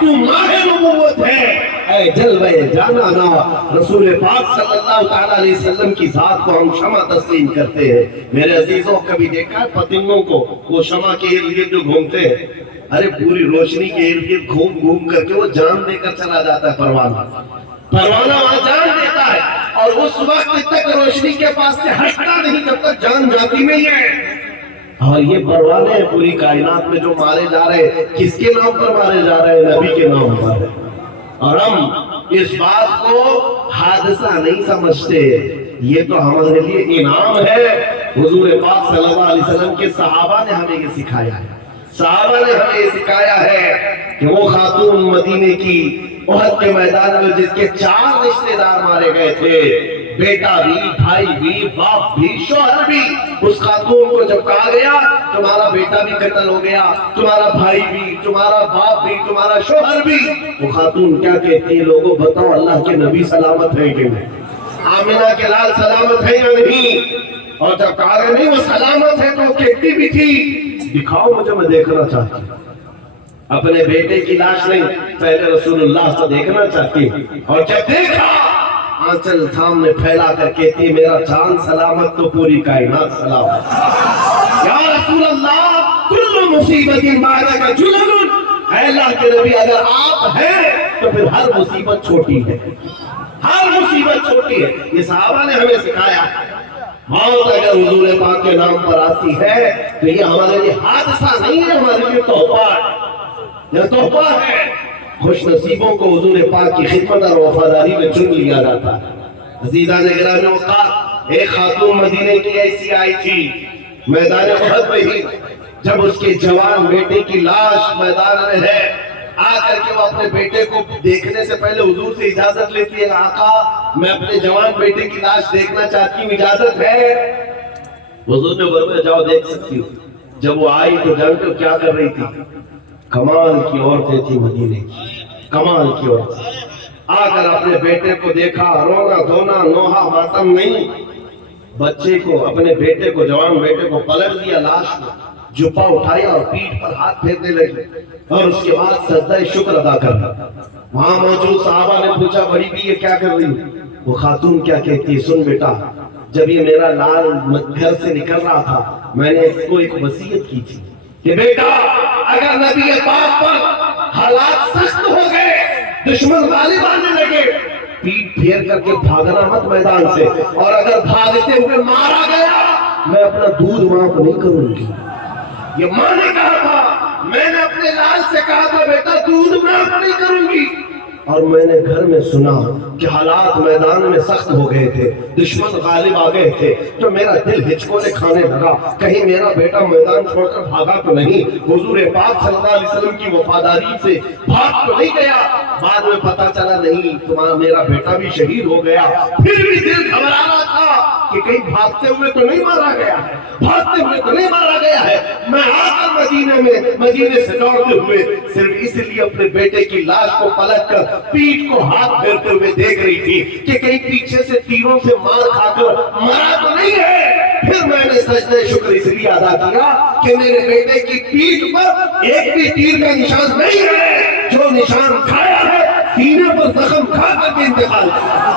تو ماہ نبوت ہے, اے جلوہ جانانا. رسول پاک صلی اللہ علیہ وسلم کی ذات کو ہم شمع تسلیم کرتے ہیں. میرے عزیزوں, کبھی دیکھا ہے پتنگوں کو وہ شمع کے ارد گرد جو گھومتے ہیں؟ ارے پوری روشنی کے ارد گرد گھوم گھوم کر کے وہ جان دے کر چلا جاتا ہے. پروانہ وہاں جان دیتا ہے, اور اس وقت تک روشنی کے پاس سے ہٹتا نہیں جب تک جان جاتی نہیں ہے. اور یہ پروانے پوری کائنات میں جو مارے جا رہے ہیں, کس کے نام پر مارے جا رہے ہیں؟ نبی کے نام پر. اور ہم اس بات کو حادثہ نہیں سمجھتے, یہ تو ہمارے لیے انعام ہے. حضور پاک صلی اللہ علیہ وسلم کے صحابہ نے ہمیں یہ سکھایا ہے, صحابہ نے ہمیں یہ سکھایا ہے کہ وہ خاتون مدینے کی احد کے میدان میں جس کے 4 رشتے دار مارے گئے تھے, بیٹا بھی, بھائی بھی, باپ بھی, شوہر بھی, اس خاتون کو جب کہا گیا تمہارا بیٹا بھی قتل ہو گیا, تمہارا بھائی بھی, تمہارا باپ بھی, تمہارا شوہر بھی, وہ خاتون کیا کہتی ہے؟ لوگوں بتاؤ اللہ کے نبی سلامت ہے کہ نہیں؟ آمنہ کے لال سلامت ہے یا نہیں؟ اور جب کہا گیا نہیں وہ سلامت ہے تو وہ کہتی بھی تھی دکھاؤ مجھے, میں دیکھنا چاہتی ہوں. اپنے بیٹے کی لاش نہیں, پہلے رسول اللہ کو دیکھنا چاہتی. اور جب دیکھا آنچل سامنے پھیلا کر کہتی میرا جان سلامت تو پوری کائنات سلامت. یا رسول اللہ کل مصیبت بعدک جلل, اے اللہ کے نبی اگر آپ ہیں تو پھر ہر مصیبت چھوٹی ہے, ہر مصیبت چھوٹی ہے. یہ صحابہ نے ہمیں سکھایا. موت اگر حضور پاک کے نام پر آتی ہے تو یہ ہمارے لیے حادثہ نہیں ہے, ہمارے لیے تحفہ ہے, یہ تحفہ ہے. خوش نصیبوں کو حضور پاک کی خدمت اور وفاداری میں چن لیا جاتا ہے۔ عزیزان گرامی اوقات، ایک خاتون مدینے کی ایسی آئی تھی میدان احد میں ہی، جب اس کے جوان بیٹے کی لاش میدان میں ہے، آ کر کے وہ اپنے بیٹے کو دیکھنے سے پہلے حضور سے اجازت لیتی ہے، آقا میں اپنے جوان بیٹے کی لاش دیکھنا چاہتی ہوں، اجازت ہے؟ حضور نے فرمایا جاؤ دیکھ سکتی ہو۔ جب وہ آئی تو جانتے ہو کیا کر رہی تھی؟ کمال کی عورتیں تھی مدینے کی، کمال کی عورتیں آ کر اپنے بیٹے کو دیکھا، رونا دھونا نوحہ ماتم نہیں، بچے کو، اپنے بیٹے کو، جوان بیٹے کو پلٹ دیا لاش کو، جھپا اٹھایا اور پیٹھ پر ہاتھ پھیرنے لگی اور اس کے بعد سجدہ شکر ادا کرنا۔ وہاں موجود صحابہ نے پوچھا بڑی بھی یہ کیا کر رہی؟ وہ خاتون کیا کہتی ہے، سن بیٹا، جب یہ میرا لال گھر سے نکل رہا تھا میں نے اس کو ایک وصیت کی تھی کہ بیٹا اگر نبی پاک پر حالات سخت ہو گئے، دشمن غالب آنے لگے، پیٹ پھیر کر کے بھاگنا مت میدان سے، اور اگر بھاگتے ہوئے مارا گیا میں اپنا دودھ معاف نہیں کروں گی۔ یہ ماں نے کہا تھا، میں نے اپنے لال سے کہا تھا بیٹا دودھ معاف نہیں کروں گی، اور میں نے گھر میں سنا کہ حالات میدان میں سخت ہو گئے تھے، دشمن غالب آ گئے تھے، تو میرا دل ہچکونے کھانے لگا، کہیں میرا بیٹا میدان چھوڑ کر بھاگا تو نہیں، حضور پاک صلی اللہ علیہ وسلم کی وفاداری سے بھاگ تو نہیں گیا۔ بعد میں پتا چلا نہیں تمہارا میرا بیٹا بھی شہید ہو گیا، پھر بھی دل گھبرانا تھا کہ کہیں بھاگتے ہوئے تو نہیں مارا گیا ہے، بھاگتے ہوئے تو نہیں مارا گیا ہے۔ میں آ کر مدینے سے لوٹتے ہوئے صرف اس لیے اپنے بیٹے کی لاش کو پلٹ کر پیٹھ کو ہاتھ پھیرتے ہوئے دیکھ رہی تھی کہ کہیں پیچھے سے تیروں سے مار کھا کر مرا تو نہیں ہے۔ پھر میں نے سجدہ شکر اس لیے ادا کیا کہ میرے بیٹے کی پیٹھ پر ایک بھی تیر کا نشان نہیں ہے، جو نشان کھایا ہے سینے پر زخم کھا کر کے انتقال کیا۔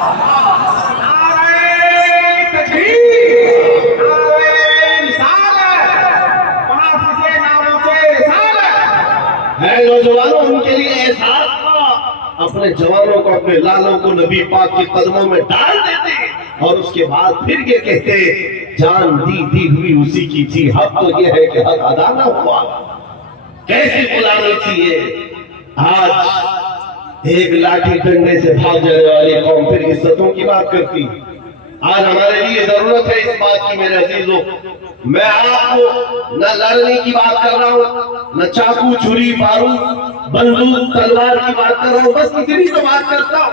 نوجوانوں ان کے لیے احساس تھا، اپنے جوانوں کو، اپنے لالوں کو نبی پاک کے قدموں میں ڈال دیتے اور اس کے بعد پھر یہ کہتے جان دی ہوئی اسی کی تھی، حق تو یہ ہے کہ حق ادا نہ ہوا۔ کیسی غلامی تھی یہ! آج ایک لاٹھی ڈنڈے سے بھاگ جانے والی قوم پھر عزتوں کی بات کرتی۔ آج ہمارے لیے ضرورت ہے اس بات کی میرے عزیزوں، میں آپ کو نہ لڑنے کی بات کر رہا ہوں، نہ چاقو چھری بارود بندوق تلوار کی بات کر رہا ہوں، بس اتنی تو بات کرتا ہوں،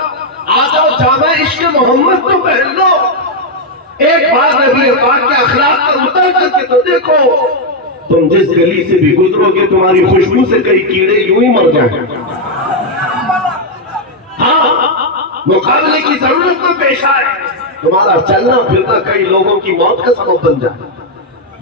آ جاؤ جامع عشق محمد تو پہن لو، ایک بار نبی پاک کے اخلاق پر اتر کر کے تو دیکھو، تم جس گلی سے بھی گزرو گے تمہاری خوشبو سے کئی کیڑے یوں ہی مر جائیں۔ ہاں مقابلے کی ضرورت تو پیش آئے، تمہارا چلنا پھرنا کئی لوگوں کی موت کا سبب بن جائے،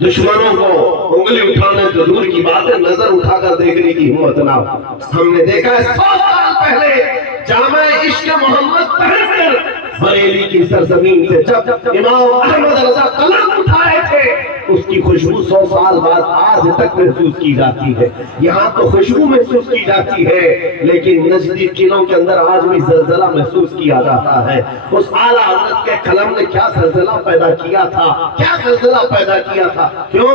دشمنوں کو انگلی اٹھانے تو دور کی بات ہے، نظر اٹھا کر دیکھنے کی ہمت نہ ہو۔ ہم نے دیکھا ہے 100 سال پہلے جامع عشق محمد پہن کر بریلی کی سرزمین سے جب امام احمد رضا قلم اٹھائے تھے، اس کی خوشبو 100 سال بعد آج تک محسوس کی جاتی ہے۔ یہاں تو خوشبو محسوس کی جاتی ہے لیکن نجدی قلعوں کے اندر آج بھی زلزلہ محسوس کیا جاتا ہے۔ اس اعلیٰ حضرت کے قلم نے کیا زلزلہ پیدا کیا تھا، کیا زلزلہ پیدا کیا تھا؟ کیوں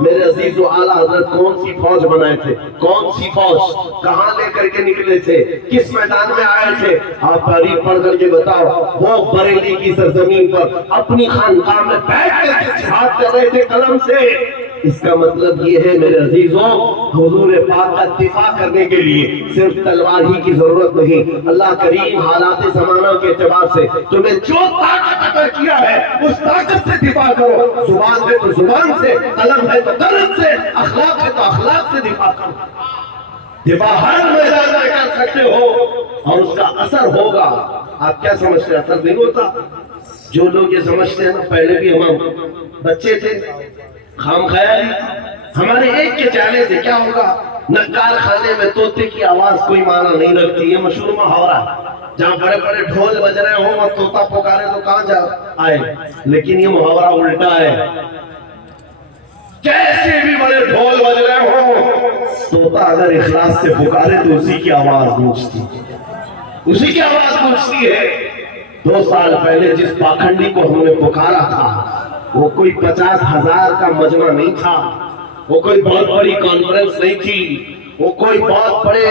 میرے عزیز و اعلیٰ حضرت کون سی فوج بنائے تھے، کون سی فوج کہاں لے کر کے نکلے تھے، کس میدان میں آئے تھے؟ آپ تاریخ پڑھ کر کے بتاؤ۔ وہ بریلی کی سرزمین پر اپنی خانقاہ میں بیٹھ کر کے جہاد کر رہے تھے قلم سے۔ اس کا مطلب یہ ہے میرے عزیزوں، حضور پاک کا دفاع کرنے کے لیے صرف تلوار ہی کی ضرورت نہیں، اللہ کریم حالات زمانہ کے اعتبار سے تمہیں جو طاقت عطا کیا ہے اس طاقت سے دفاع کرو، زبان ہے تو زبان سے، قلم ہے تو قلم سے، اخلاق ہے تو اخلاق سے دفاع کرو۔ دفاع ہر میدان میں کر سکتے ہو اور اس کا اثر ہوگا۔ آپ کیا سمجھتے ہیں اثر نہیں ہوتا؟ جو لوگ یہ سمجھتے ہیں نا، پہلے بھی ہم بچے تھے، خام خیالی ہمارے ایک کے چاہنے سے کیا ہوگا؟ نکار خانے میں طوطے کی آواز کوئی معنی نہیں رکھتی، یہ مشہور محاورہ ہے۔ جہاں بڑے بڑے ڈھول بج رہے ہوں اور طوطا پکارے تو کہاں جا آئے، لیکن یہ محاورہ الٹا ہے۔ کیسے بھی بڑے ڈھول بج رہے ہوں، طوطا اگر اخلاص سے پکارے تو اسی کی آواز گونجتی، اسی کی آواز گونجتی ہے۔ 2 سال پہلے جس پاکھنڈی کو ہم نے پکارا تھا وہ کوئی 50,000 کا مجمع نہیں تھا، وہ کوئی بہت بڑی کانفرنس نہیں تھی، وہ کوئی بہت بڑے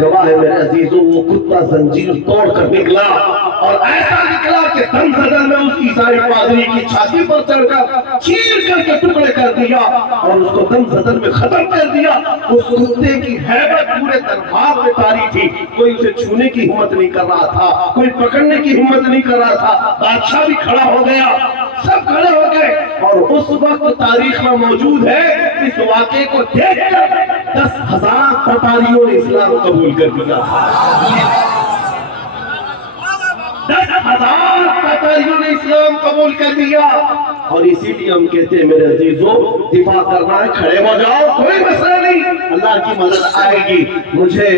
گواہ ہے میرے عزیزوں، وہ کتا زنجیر توڑ کر نکلا اور ایسا نکلا کہ دم زدن میں اس عیسائی پادری کی چھاتی پر چڑھ کر چیر کر کے ٹکڑے کر دیا اور اس کو دم زدن میں ختم کر دیا۔ اس کتے کی ہیبت پورے دربار میں طاری تھی، کوئی اسے چھونے کی ہمت نہیں کر رہا تھا، کوئی پکڑنے کی ہمت نہیں کر رہا تھا۔ بادشاہ بھی کھڑا ہو گیا، سب کھڑے ہو گئے، اور اس وقت تاریخ میں موجود ہے اس واقعے کو دیکھ کر 10,000 تتاریوں نے اسلام قبول کر دیا۔ 10,000 تتاریوں نے اسلام قبول کر دیا، اور اسی لیے ہم کہتے ہیں میرے عزیزوں، دفاع کرنا ہے، کھڑے ہو جاؤ، کوئی مسئلہ نہیں، اللہ کی مدد آئے گی۔ مجھے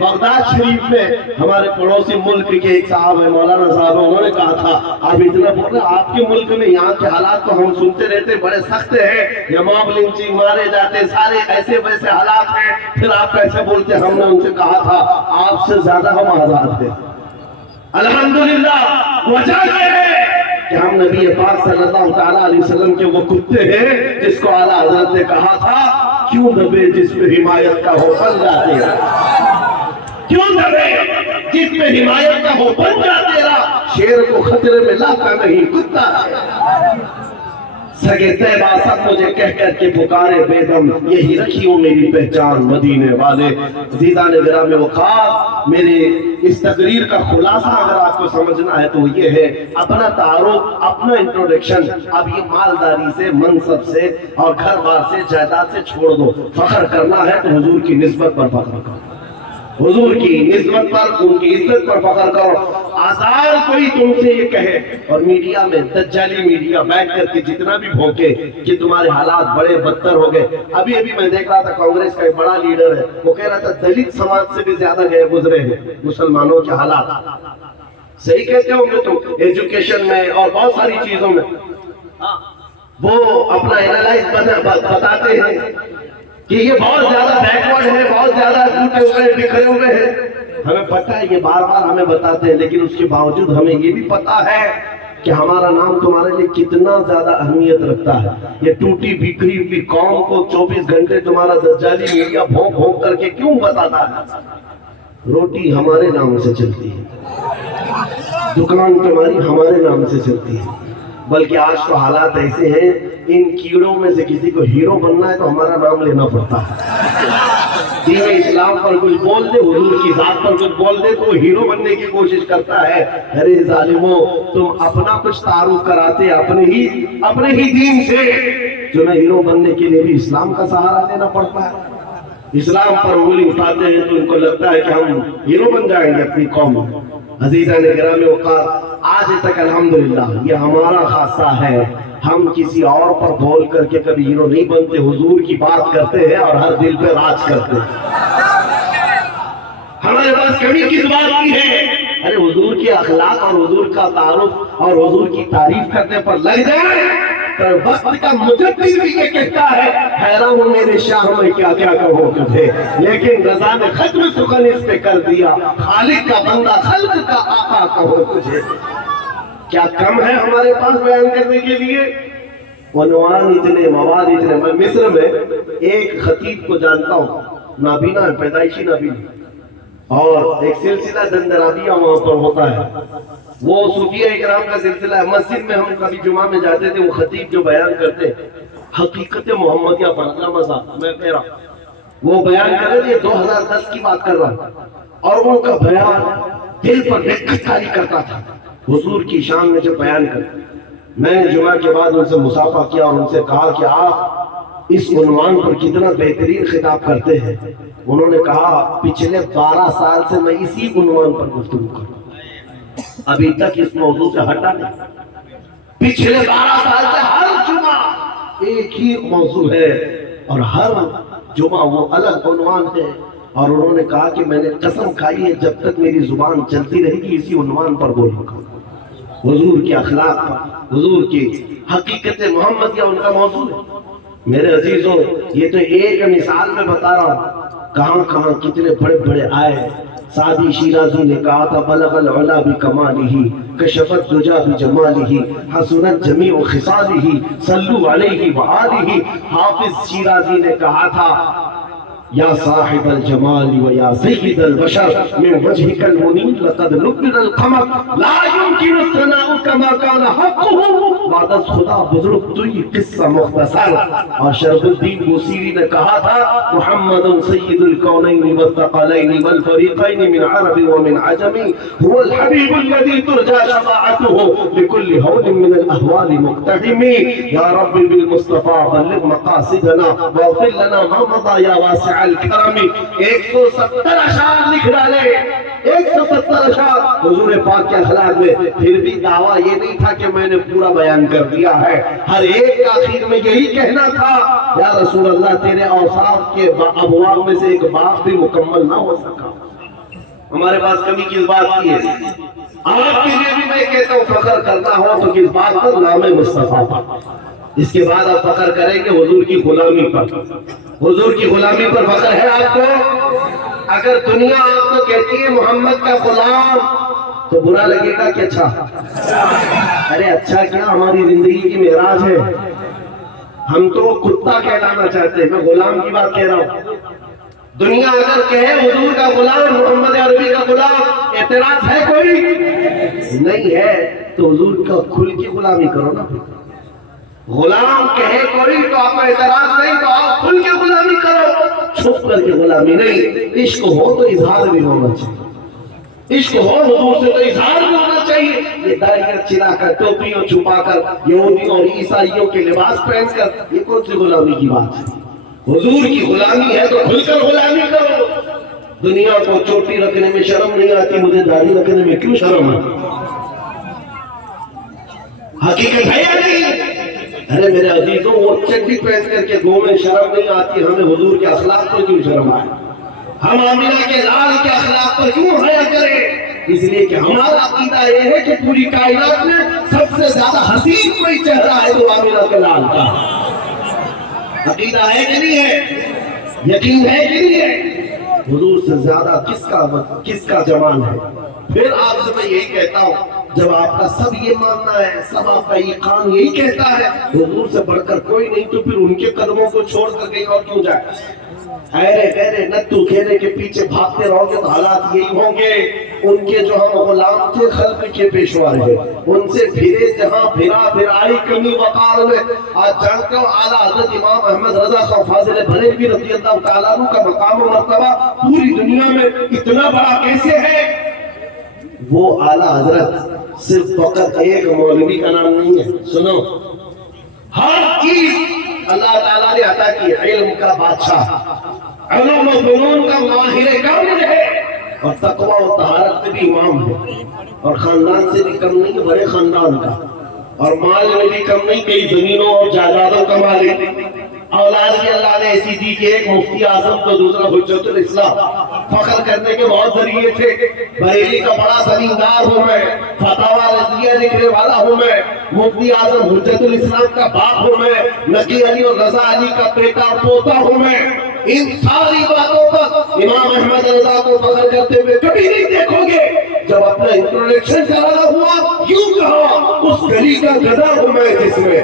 بغداد شریف میں ہمارے پڑوسی ملک کے ایک صاحب ہیں، مولانا صاحب ہیں، انہوں نے کہا تھا آپ اتنا بول رہے ہیں، آپ کے ملک میں یہاں کے حالات تو ہم سنتے رہتے بڑے سخت ہیں، یہ موب لنچنگ مارے جاتے، سارے ایسے ویسے حالات ہیں، پھر آپ کیسے بولتے؟ ہم نے ان سے کہا تھا آپ سے زیادہ ہم آزاد ہیں الحمدللہ۔ وجہ یہ ہے کہ ہم نبی پاک صلی اللہ تعالیٰ علیہ وسلم کے وہ کتے ہیں جس کو اعلیٰ حضرت نے کہا تھا کیوں دبے جس پہ حمایت کا ہو بن جا تیرا، کیوں دبے جس پہ حمایت کا ہو بن جا تیرا، شیر کو خطرے میں لاتا نہیں کتا ہے۔ سگے طیبہ سب مجھے کہہ کر کے پکارے بیدم، یہی رکھی ہوں میری پہچان مدینے والے۔ عزیزان گرامی وقار، میرے اس تقریر کا خلاصہ اگر آپ کو سمجھنا ہے تو یہ ہے اپنا تعارف، اپنا انٹروڈکشن۔ اب یہ مالداری سے، منصب سے اور گھر بار سے، جائیداد سے چھوڑ دو، فخر کرنا ہے تو حضور کی نسبت پر فخر کرو، حضور کی نسبت پر، ان کی عزت پر فخر کرو۔ آزار کوئی تم سے یہ کہے اور میڈیا میں دجالی میڈیا بیٹھ کر کے جتنا بھی بھونکے کہ تمہارے حالات بڑے بدتر ہو گئے۔ ابھی میں دیکھ رہا تھا کانگریس کا ایک بڑا لیڈر ہے، وہ کہہ رہا تھا دلت سماج سے بھی زیادہ گئے گزرے ہیں مسلمانوں کے حالات۔ صحیح کہتے ہوں گے تم، ایجوکیشن میں اور بہت ساری چیزوں میں وہ اپنا اینالائز بتاتے ہیں کہ یہ بہت زیادہ بیکورڈ ہے، بہت زیادہ ٹوٹے ہوئے بکھرے ہوئے ہیں۔ ہمیں پتہ ہے، یہ بار بار ہمیں بتاتے ہیں، لیکن اس کے باوجود ہمیں یہ بھی پتہ ہے کہ ہمارا نام تمہارے لیے کتنا زیادہ اہمیت رکھتا ہے۔ یہ ٹوٹی بکھری ہوئی قوم کو 24 گھنٹے تمہارا دجالی میڈیا بھونک بھونک کر کے کیوں بتاتا ہے؟ روٹی ہمارے نام سے چلتی ہے، دکان تمہاری ہمارے نام سے چلتی ہے، بلکہ آج تو حالات ایسے ہیں ان کیڑوں میں سے کسی کو ہیرو بننا ہے تو ہمارا نام لینا پڑتا ہے۔ دین اسلام پر کچھ بول دے، حضور کی ذات پر کچھ بول دے تو وہ ہیرو بننے کی کوشش کرتا ہے۔ ارے ظالموں، تم اپنا کچھ تعارف کراتے اپنے ہی دین سے، تمہیں ہیرو بننے کے لیے بھی اسلام کا سہارا لینا پڑتا ہے۔ اسلام پر انگلی اٹھاتے ہیں تو ان کو لگتا ہے کہ ہم ہیرو بن جائیں گے اپنی قوم میں۔ عزیزان گرامی وقار، آج تک الحمدللہ یہ ہمارا خاصہ ہے، ہم کسی اور پر بول کر کے کبھی ہیرو نہیں بنتے، حضور کی بات کرتے ہیں اور ہر دل پہ راج کرتے ہیں۔ ہمارے پاس کمی کس بات کی ہے؟ ارے حضور کے اخلاق اور حضور کا تعارف اور حضور کی تعریف کرنے پر لگ جائے تو وقت کا مجدد بھی یہ کہتا ہے حیران ہوں میرے شاہ میں کیا کیا کہوں تجھے، لیکن رضا نے ختم سخن اس پہ کر دیا، خالق کا بندہ خلق کا آقا کہوں تجھے۔ کیا کم ہے ہمارے پاس بیان کرنے کے لیے؟ عنوان اتنے، مواد اتنے۔ میں مصر میں ایک خطیب کو جانتا ہوں، نابینا ہے، پیدائشی نابینا، اور ایک سلسلہ دندرابیہ وہاں پر ہوتا ہے، وہ صوفیہ اکرام کا سلسلہ ہے۔ مسجد میں ہم کبھی جمعہ میں جاتے تھے، وہ خطیب جو بیان کرتے حقیقت محمدیہ پر، علامہ صاحب میں کہہ رہا، وہ بیان کر رہے تھے، 2010 کی بات کر رہا، اور ان کا بیان دل پر رکت کاری کرتا تھا حضور کی شان میں جو بیان کرتے۔ میں نے جمعہ کے بعد ان سے مصافحہ کیا اور ان سے کہا کہ آپ اس عنوان پر کتنا بہترین خطاب کرتے ہیں۔ انہوں نے کہا پچھلے 12 سال سے میں اسی عنوان پر گفتگو کروں، ابھی تک اس موضوع سے ہٹا نہیں۔ پچھلے 12 سال سے ہر جمعہ ایک ہی موضوع ہے اور ہر جمعہ وہ الگ عنوان ہے، اور انہوں نے کہا کہ میں نے قسم کھائی ہے جب تک میری زبان چلتی رہے گی اسی عنوان پر بولوں گا۔ حضور کے اخلاق پر، حضور کی حقیقت محمدیہ ان کا موضوع ہے۔ میرے عزیزوں، یہ تو ایک مثال میں بتا رہا ہوں، کہاں کہاں کتنے بڑے بڑے آئے۔ سعدی شیرازی نے کہا تھا بلغ العلا بکمالہ کشفت دجا بجمالہ حسنت جمیع خصالہ صلو علیہ وآلہ۔ حافظ شیرازی نے کہا تھا یا صاحب الجمال و یا سید البشر من وجهك المنیر لقد نبر القمر لا يمكن الثناء كما كان حقه بعد از خدا بزرگ تو یہ قصہ مختصر. اور شرف الدین بوصیری نے کہا تھا محمد سید الکونین والثقلین والفریقین من عرب ومن عجم هو الحبیب الذي ترجى شفاعته لكل هول من الاهوال مقتحم. یا رب بالمصطفى بلغ مقاصدنا واغفر لنا ما مضى یا واسع الکرم. 170 اشعار لکھ ڈالے, 170 اشعار حضور پاک کے اخلاق میں. پھر بھی دعویٰ یہ نہیں تھا کہ میں نے پورا بیان کر دیا ہے, ہر ایک کا آخر میں یہی کہنا تھا یا رسول اللہ تیرے اوصاف کے ابواب میں سے ایک باب بھی مکمل نہ ہو سکا. ہمارے پاس کمی کس بات کی ہے؟ آپ کے لیے بھی میں کہتا ہوں فخر کرنا ہو تو کس بات پر؟ نام مصطفیٰ پر. اس کے بعد آپ فخر کریں گے حضور کی غلامی پر. حضور کی غلامی پر فخر ہے آپ کو؟ اگر دنیا آپ کو کہتی ہے محمد کا غلام تو برا لگے گا کہ اچھا؟ ارے اچھا کیا, ہماری زندگی کی معراج ہے. ہم تو کتا کہلانا چاہتے ہیں, میں غلام کی بات کہہ رہا ہوں. دنیا اگر کہے حضور کا غلام, محمد عربی کا غلام, اعتراض ہے کوئی؟ نہیں ہے تو حضور کا کھل کی غلامی کرو نا. غلام کہے کوئی تو آپ کا اعتراض نہیں, تو آپ کھل کے غلامی کرو, چھپ کر کے غلامی نہیں. عشق ہو تو اظہار بھی ہونا چاہیے, عشق ہو حضور سے تو اظہار بھی ہونا چاہیے. یہ داڑھی چلا کر, ٹوپیوں چھپا کر, یہودیوں اور عیسائیوں کے لباس پہن کر, یہ کون سی غلامی کی بات ہے؟ حضور کی غلامی ہے تو کھل کر غلامی کرو. دنیا کو چوٹی رکھنے میں شرم نہیں آتی, مجھے داڑھی رکھنے میں کیوں شرم ہے؟ حقیقت ہے یا نہیں؟ ارے میرے عزیزوں, وہ چڈی پہن کر کے گھومے, شرم نہیں آتی, ہمیں حضور کے اخلاق پر کیوں شرم آئے؟ ہم آمینہ کے لال کے اخلاق پر کیوں حیا کریں؟ اس لیے کہ ہمارا عقیدہ یہ ہے کہ پوری کائنات میں سب سے زیادہ حسین کوئی چہرہ ہے تو آمینہ کے لال کا. عقیدہ ہے کہ نہیں ہے؟ یقین ہے کہ نہیں ہے؟ حضور سے زیادہ کس کا جمال ہے؟ پھر آپ سے میں یہی کہتا ہوں, جب آپ کا سب یہ ماننا ہے, سب آپ کا ایقان یہی کہتا ہے حضور سے بڑھ کر کوئی نہیں, تو پھر ان کے قدموں کو چھوڑ کر کہیں اور کیوں جائے؟ خیرے خیرے نتو کھیرے کے پیچھے بھاگتے رہو گے تو حالات یہی ہوں گے. ان کے جو ہم غلام تھے خلق کے پیشوا رہے, ان سے پھرے جہاں پھر آئی کمی وقار میں. آج جانتے ہو اعلیٰ حضرت امام احمد رضا خان فاضل بریلوی رضی اللہ تعالیٰ عنہ کا مقام و مرتبہ پوری دنیا میں اتنا بڑا کیسے ہے؟ وہ اعلیٰ حضرت صرف فقط ایک مولوی کا نام نہیں ہے. سنو, ہر چیز اللہ تعالیٰ نے عطا کی. علم کا بادشاہ, علوم و فنون کا ماہر کامل ہے, اور تقوی و طہارت میں بھی امام ہے, اور خاندان سے بھی کم نہیں, بڑے خاندان کا, اور مال میں بھی کم نہیں, کئی زمینوں اور جائیدادوں کا مالک. اولاد بھی اللہ نے ایسی دی کہ ایک مفتی اعظم تو دوسرا حجت الاسلام. فخر کرنے کے بہت ذریعے تھے. بریلی کا بڑا زمیندار ہوں میں, فتاوی رضویہ لکھنے والا ہوں میں, مفتی اعظم حجت الاسلام کا باپ ہوں میں, نقی علی اور رضا علی کا بیٹا پوتا ہوں میں. ان ساری باتوں پر امام احمد رضا کو فخر کرتے ہوئے کبھی نہیں دیکھو گے. جب اپنا انٹروڈکشن کرانا ہوا یوں کہا, اس گلی کا گدھا ہوں میں جس میں,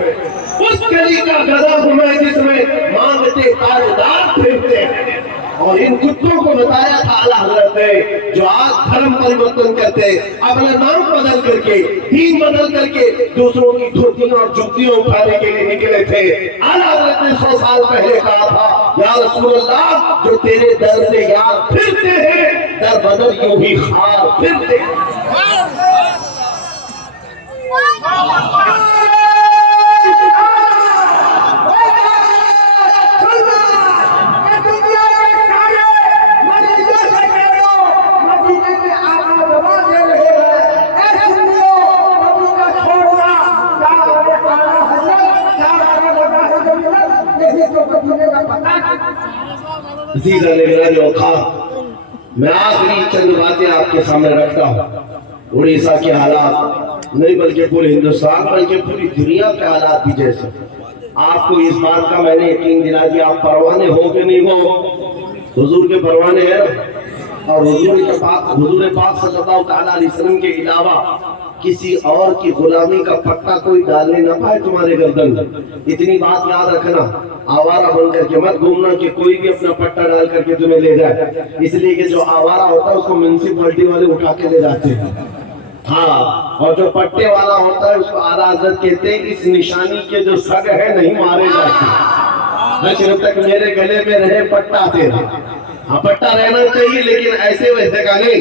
اس گلی کا گدھا ہوں میں جس میں مانگتے تاجدار پھرتے ہیں. اور ان کتوں کو بتایا تھا اعلیٰ حضرت نے, جو آج دھرم پریورتن کرتے, اپنا نام بدل کر کے, دین بدل کر کے, دوسروں کی دھوتیاں اور جوتیاں اٹھانے کے لیے نکلے تھے. اعلیٰ حضرت نے 100 سال پہلے کہا تھا یا رسول اللہ, جو تیرے در سے یار پھرتے ہیں, در بدر یوں ہی خار پھرتے ہیں. میں آخری چند باتیں آپ کے سامنے رکھتا ہوں. اڑیسہ کے حالات نہیں بلکہ پورے ہندوستان بلکہ پوری دنیا کے حالات بھی جیسے. آپ کو اس بات کا میں نے یقین دلا دیا, آپ پروانے ہو کہ نہیں ہو؟ حضور کے پروانے ہیں, اور حضور پاک صلی اللہ تعالیٰ علیہ وسلم کے علاوہ کسی اور کی غلامی کا پٹا کوئی ڈالنے نہ پائے تمہارے گردن میں. اتنی بات یاد رکھنا, آوارہ بن کر کے مت گھومنا کہ کوئی بھی اپنا پٹا ڈال کر کے تمہیں لے جائے, اس لیے کہ جو آوارہ ہوتا ہے اس کو میونسپلٹی والے اٹھا کے لے جاتے ہیں. ہاں, اور جو پٹے والا ہوتا ہے اس کو اعلیٰ حضرت کہتے ہیں اس نشانی کے جو سگ ہے نہیں مارے جاتے, نہ جب تک میرے گلے میں رہے پٹا تیرا. ہاں پٹا رہنا چاہیے لیکن ایسے ویسے کا نہیں,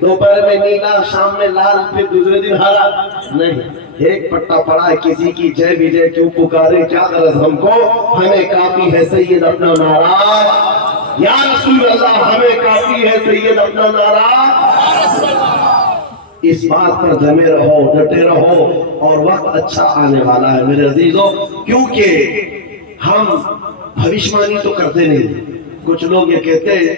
دوپہر میں نیلا شام میں لال پھر دوسرے دن ہرا نہیں. ایک پٹا پڑا ہے, کسی کی جے وجے کیوں پکارے, کیا غرض ہم کو, ہمیں کافی ہے سید اپنا نعرہ, یا رسول اللہ ہمیں کافی ہے سید اپنا نعرہ. اس بات پر جمے رہو, ڈٹے رہو, اور وقت اچھا آنے والا ہے میرے عزیزوں. کیونکہ ہم بھوشوانی تو کرتے نہیں. کچھ لوگ یہ کہتے ہیں,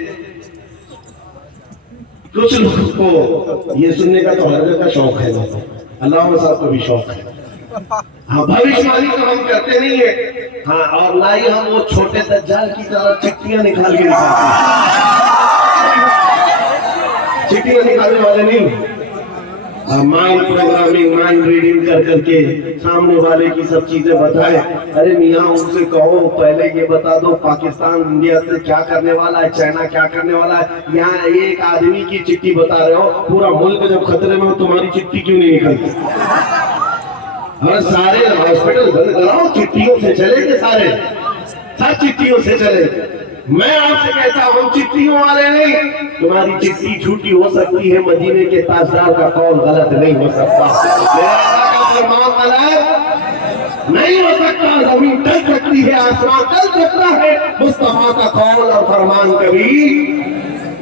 کچھ لوگوں کو یہ سننے کا تو ہر جگہ شوق ہے, علامہ صاحب کو بھی شوق ہے. ہاں بھوشوانی تو ہم کرتے نہیں ہیں, ہاں اور نہ ہی ہم وہ چھوٹے دجال کی طرح چٹیاں نکال کے دکھاتے ہیں. چٹیاں نکالنے والے نہیں, مائنڈ پروگرامنگ, مائنڈ ریڈنگ کر کر کے سامنے والے کی سب چیزیں بتائے. ارے میاں ان سے کہو پہلے یہ بتا دو پاکستان انڈیا سے کیا کرنے والا ہے, چائنا کیا کرنے والا ہے. یہاں ایک آدمی کی چٹھی بتا رہے ہو, پورا ملک جب خطرے میں ہو تمہاری چٹھی کیوں نہیں نکلتی؟ اور سارے ہاسپٹل بند کراؤ, چٹھیوں سے چلے گے, سارے سب چٹھیوں سے چلے. میں آپ سے کہتا ہوں چٹھیوں والے نہیں, تمہاری چٹھی جھوٹی ہو سکتی ہے, مدینے کے تاجدار کا قول غلط نہیں ہو سکتا, میرا آقا کا فرمان غلط نہیں ہو سکتا. زمین ٹل سکتی ہے, آسمان ٹل سکتا ہے, مصطفیٰ کا قول اور فرمان کبھی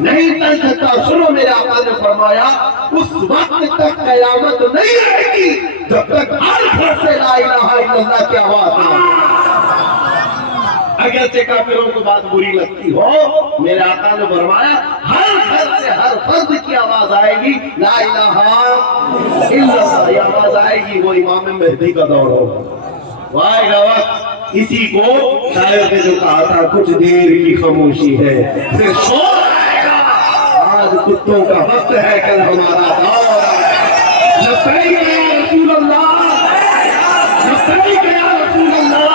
نہیں ٹل سکتا. سنو میرے آقا نے فرمایا اس وقت تک قیامت نہیں رہے گی جب تک ہر گھر سے لا الہ الا اللہ کی آواز نہ. اگرچہ کافروں کو بات بری لگتی ہو, میرے آقا نے فرمایا ہر گھر سے ہر فرد کی آواز آئے گی, لا الہ الا اللہ, یہ آواز آئے گی. وہ امام مہدی کا دور ہوگا, وہ آئے گا وقت. اسی کو شاعر نے جو کہا تھا, کچھ دیر کی خاموشی ہے پھر شور آئے گا, آج کتوں کا وقت ہے, کل ہمارا دور ہے. لبیک یا رسول اللہ, لبیک یا رسول اللہ,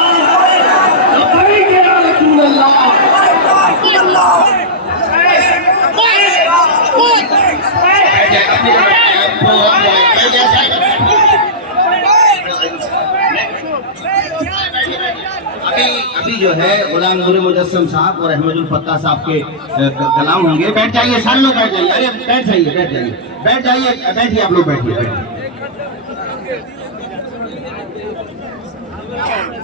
لبیک یا رسول اللہ. ابھی جو ہے غلام نور مجسم صاحب اور احمد الفتاح صاحب کے کلام ہوں گے. بیٹھ جائیے سارے لوگ, بیٹھ جائیے. ارے بیٹھ جائیے, بیٹھ جائیے, بیٹھ جائیے, بیٹھیے آپ لوگ, بیٹھیے.